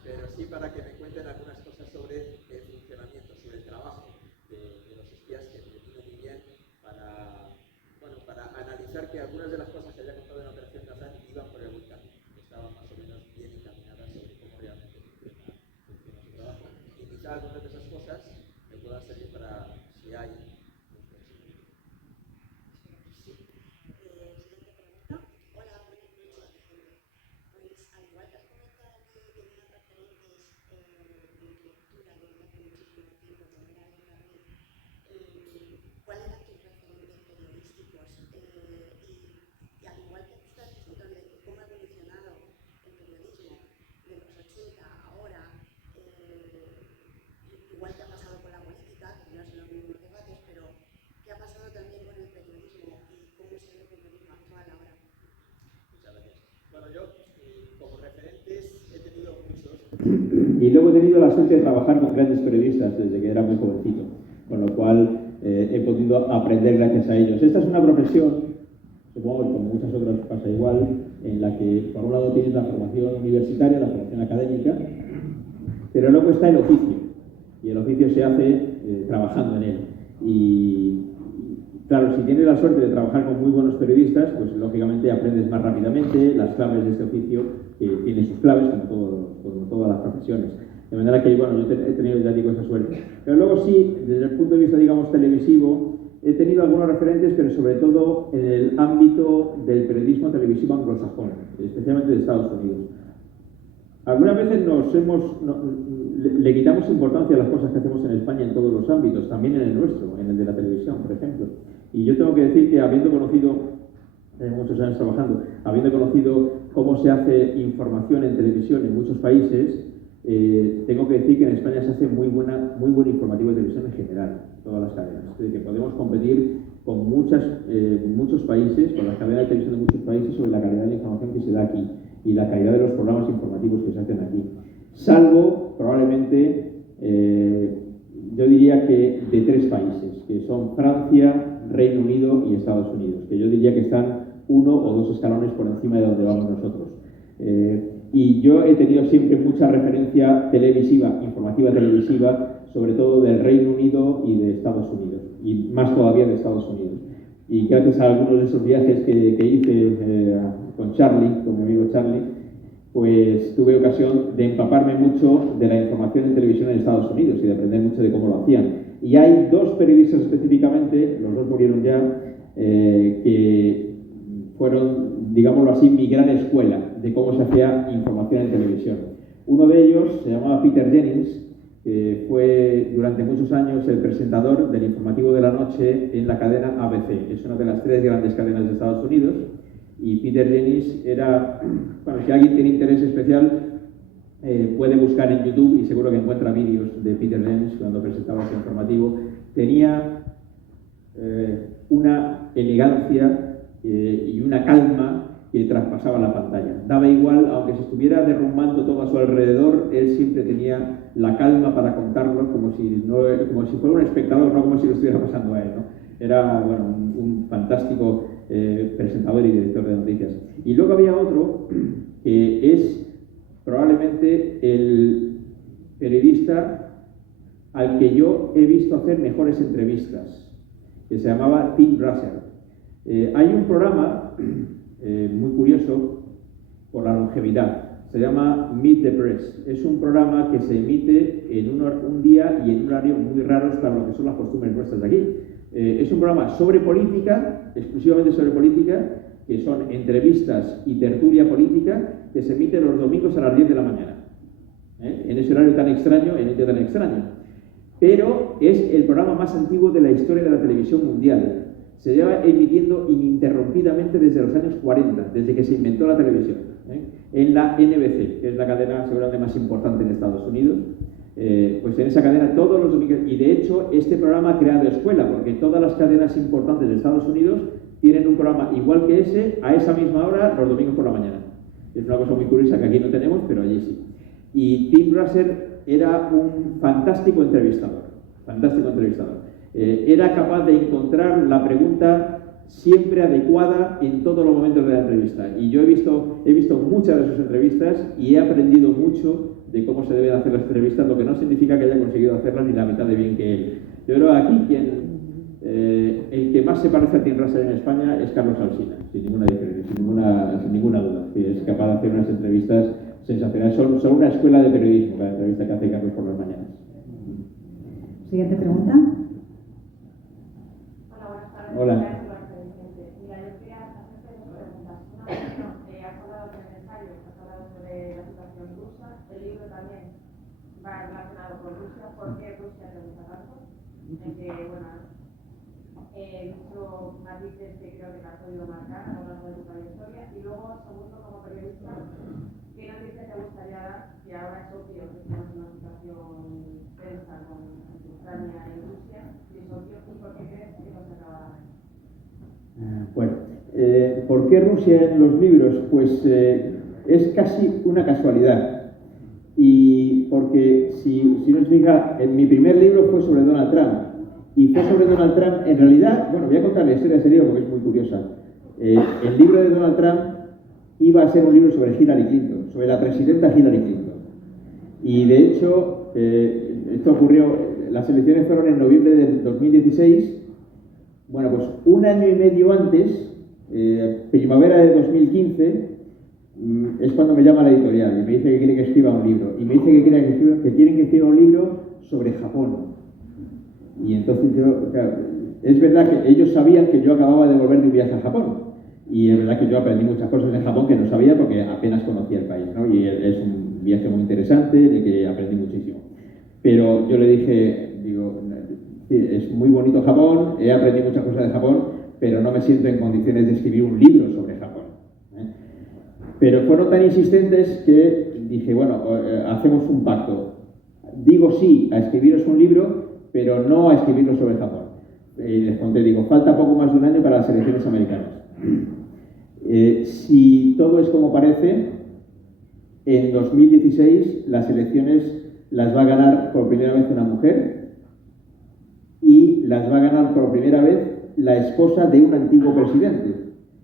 pero sí para que me cuenten algunas cosas sobre el funcionamiento, sobre el trabajo de los espías, que me vino muy bien para analizar que algunas de las cosas que había contado en la Operación Kazán iban por el buen camino, que estaban más o menos bien encaminadas sobre cómo realmente funciona su trabajo. Y quizá algunas de esas cosas me puedan servir para si hay un próximo. Sí. Siguiente pregunta. Hola, buenas noches, Alejandro. Pues al igual que has comentado que tenías referentes de lectura desde hace muchísimo tiempo, como era el Carril, ¿cuáles eran tus referentes periodísticos? Y al igual que estás diciendo de cómo ha evolucionado el periodismo de los 80 a ahora, igual que ha pasado con la política, que no son los mismos debates, pero ¿qué ha pasado también con el periodismo y cómo se ve el periodismo actual ahora? Muchas gracias. Bueno, yo como referentes he tenido muchos y luego he tenido la suerte de trabajar con grandes periodistas desde que era muy jovencito, con lo cual he podido aprender gracias a ellos. Esta es una profesión supongo que como muchas otras pasa igual, en la que por un lado tienes la formación universitaria, la formación académica, pero luego está el oficio, y el oficio se hace trabajando en él. Y claro, si tienes la suerte de trabajar con muy buenos periodistas, pues lógicamente aprendes más rápidamente las claves de este oficio, que tiene sus claves, como todas las profesiones. De manera que, bueno, yo he tenido, ya digo, esa suerte. Pero luego sí, desde el punto de vista, digamos, televisivo, he tenido algunos referentes, pero sobre todo en el ámbito del periodismo televisivo anglosajón, especialmente de Estados Unidos. Algunas veces le quitamos importancia a las cosas que hacemos en España en todos los ámbitos, también en el nuestro, en el de la televisión, por ejemplo. Y yo tengo que decir que, habiendo conocido, muchos años trabajando, habiendo conocido cómo se hace información en televisión en muchos países, tengo que decir que en España se hace muy buen informativo de televisión en general, todas las cadenas. Es decir, que podemos competir con muchos países, con las cadenas de televisión de muchos países, sobre la calidad de la información que se da aquí y la calidad de los programas informativos que se hacen aquí. Salvo, probablemente, yo diría que de 3 países, que son Francia, Reino Unido y Estados Unidos, que yo diría que están 1 o 2 escalones por encima de donde vamos nosotros. Y yo he tenido siempre mucha referencia televisiva, informativa televisiva, sobre todo del Reino Unido y de Estados Unidos, y más todavía de Estados Unidos. Y gracias a algunos de esos viajes que hice con Charlie, con mi amigo Charlie, pues tuve ocasión de empaparme mucho de la información en televisión en Estados Unidos y de aprender mucho de cómo lo hacían. Y hay 2 periodistas específicamente, los 2 murieron ya, que fueron, digámoslo así, mi gran escuela de cómo se hacía información en televisión. Uno de ellos se llamaba Peter Jennings, que fue durante muchos años el presentador del informativo de la noche en la cadena ABC. Es una de las 3 grandes cadenas de Estados Unidos. Y Peter Jennings era, bueno, si alguien tiene interés especial, puede buscar en YouTube y seguro que encuentra vídeos de Peter Jennings cuando presentaba ese informativo. Tenía una elegancia y una calma que traspasaba la pantalla. Daba igual, aunque se estuviera derrumbando todo a su alrededor, él siempre tenía la calma para contarlo como si fuera un espectador, no como si lo estuviera pasando a él, ¿no? Era, bueno, un fantástico presentador y director de noticias. Y luego había otro que es probablemente el periodista al que yo he visto hacer mejores entrevistas, que se llamaba Tim Russell. Hay un programa muy curioso por la longevidad, se llama Meet the Press. Es un programa que se emite en un día y en un horario muy raros para lo que son las costumbres nuestras de aquí. Es un programa sobre política, exclusivamente sobre política, que son entrevistas y tertulia política, que se emite los domingos a las 10 de la mañana. En ese horario tan extraño, en un día tan extraño. Pero es el programa más antiguo de la historia de la televisión mundial. Se lleva emitiendo ininterrumpidamente desde los años 40, desde que se inventó la televisión, en la NBC, que es la cadena seguramente más importante en Estados Unidos. Pues en esa cadena todos los domingos, y de hecho este programa ha creado escuela, porque todas las cadenas importantes de Estados Unidos tienen un programa igual que ese, a esa misma hora, los domingos por la mañana. Es una cosa muy curiosa que aquí no tenemos, pero allí sí. Y Tim Russell era un fantástico entrevistador, era capaz de encontrar la pregunta siempre adecuada en todos los momentos de la entrevista. Y yo he visto muchas de sus entrevistas y he aprendido mucho de cómo se deben hacer las entrevistas, lo que no significa que haya conseguido hacerlas ni la mitad de bien que él. Yo creo que aquí el que más se parece a Tim Russell en España es Carlos Alsina, sin ninguna diferencia, sin ninguna duda. Es capaz de hacer unas entrevistas sensacionales. Son una escuela de periodismo, la entrevista que hace Carlos por las mañanas. Siguiente pregunta. Hola. Mira, yo quería hacerte 2 preguntas. Una, has hablado del ensayo, has hablado sobre la situación rusa, el libro también va relacionado con Rusia. ¿Por qué Rusia te gusta tanto? En que, bueno, muchos matices que creo que te has podido marcar a lo largo de tu trayectoria. Y luego, segundo, como periodista, ¿qué noticia te gustaría dar si ahora es obvio que estamos en una situación tensa con Ucrania y Rusia? Si es obvio, ¿y por qué crees que no se acaba? Bueno, ¿por qué Rusia en los libros? Pues es casi una casualidad. Y porque, si no os fija, en mi primer libro fue sobre Donald Trump. Y fue sobre Donald Trump, en realidad, bueno, voy a contar la historia de ese libro porque es muy curiosa. el libro de Donald Trump iba a ser un libro sobre Hillary Clinton, sobre la presidenta Hillary Clinton. Y de hecho, esto ocurrió, las elecciones fueron en noviembre del 2016. Bueno, pues un año y medio antes, primavera de 2015, es cuando me llama la editorial y me dice que quiere que escriba un libro. Y me dice que quieren que escriba un libro sobre Japón. Y entonces yo, claro, es verdad que ellos sabían que yo acababa de volver de un viaje a Japón. Y es verdad que yo aprendí muchas cosas en Japón que no sabía porque apenas conocía el país, ¿no? Y es un viaje muy interesante, de que aprendí muchísimo. Pero yo le dije, digo, es muy bonito Japón, he aprendido muchas cosas de Japón, pero no me siento en condiciones de escribir un libro sobre Japón. Pero fueron tan insistentes que dije, bueno, hacemos un pacto. Digo sí a escribiros un libro, pero no a escribirlo sobre Japón. Y les conté, digo, falta poco más de un año para las elecciones americanas. Si todo es como parece, en 2016 las elecciones las va a ganar por primera vez una mujer y las va a ganar por primera vez la esposa de un antiguo presidente.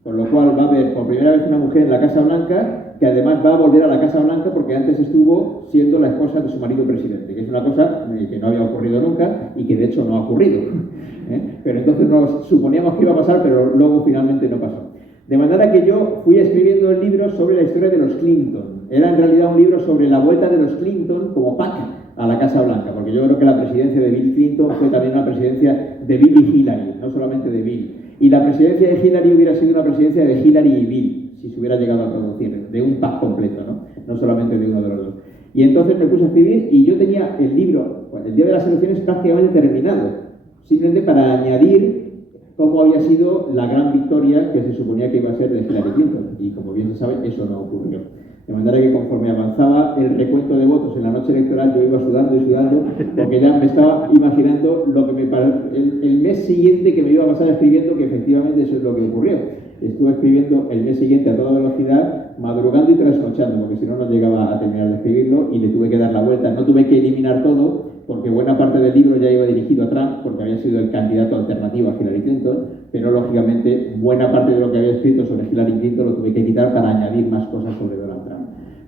Con lo cual va a haber por primera vez una mujer en la Casa Blanca que además va a volver a la Casa Blanca porque antes estuvo siendo la esposa de su marido presidente, que es una cosa que no había ocurrido nunca y que de hecho no ha ocurrido. Pero entonces nos suponíamos que iba a pasar, pero luego finalmente no pasó. De manera que yo fui escribiendo el libro sobre la historia de los Clinton. Era en realidad un libro sobre la vuelta de los Clinton como PAC a la Casa Blanca, porque yo creo que la presidencia de Bill Clinton fue también una presidencia de Bill y Hillary, no solamente de Bill. Y la presidencia de Hillary hubiera sido una presidencia de Hillary y Bill, si se hubiera llegado a producir, de un PAC completo, no solamente de uno de los dos. Y entonces me puse a escribir y yo tenía el libro, el día de las elecciones, prácticamente terminado, simplemente para añadir cómo había sido la gran victoria que se suponía que iba a ser de Hillary Clinton. Y como bien se sabe, eso no ocurrió. De manera que conforme avanzaba el recuento de votos en la noche electoral, yo iba sudando y sudando, porque ya me estaba imaginando lo que el mes siguiente que me iba a pasar escribiendo, que efectivamente eso es lo que ocurrió. Estuve escribiendo el mes siguiente a toda velocidad, madrugando y trasnochando, porque si no, no llegaba a terminar de escribirlo y le tuve que dar la vuelta. No tuve que eliminar todo, porque buena parte del libro ya iba dirigido a Trump, porque había sido el candidato alternativo a Hillary Clinton, pero lógicamente buena parte de lo que había escrito sobre Hillary Clinton lo tuve que quitar para añadir más cosas sobre Donald Trump.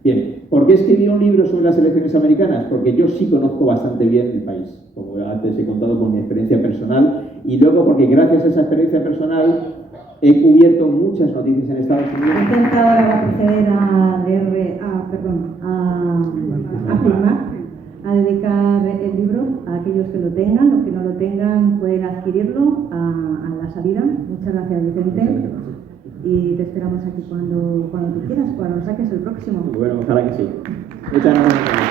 Bien, ¿por qué escribí un libro sobre las elecciones americanas? Porque yo sí conozco bastante bien el país, como antes he contado por mi experiencia personal, y luego porque gracias a esa experiencia personal he cubierto muchas noticias en Estados Unidos. Intenta ahora proceder a firmar, a dedicar el libro a aquellos que lo tengan. Los que no lo tengan pueden adquirirlo a la salida. Muchas gracias, Vicente. Y te esperamos aquí cuando tú quieras, cuando saques el próximo. Bueno, ojalá que sí. Muchas gracias.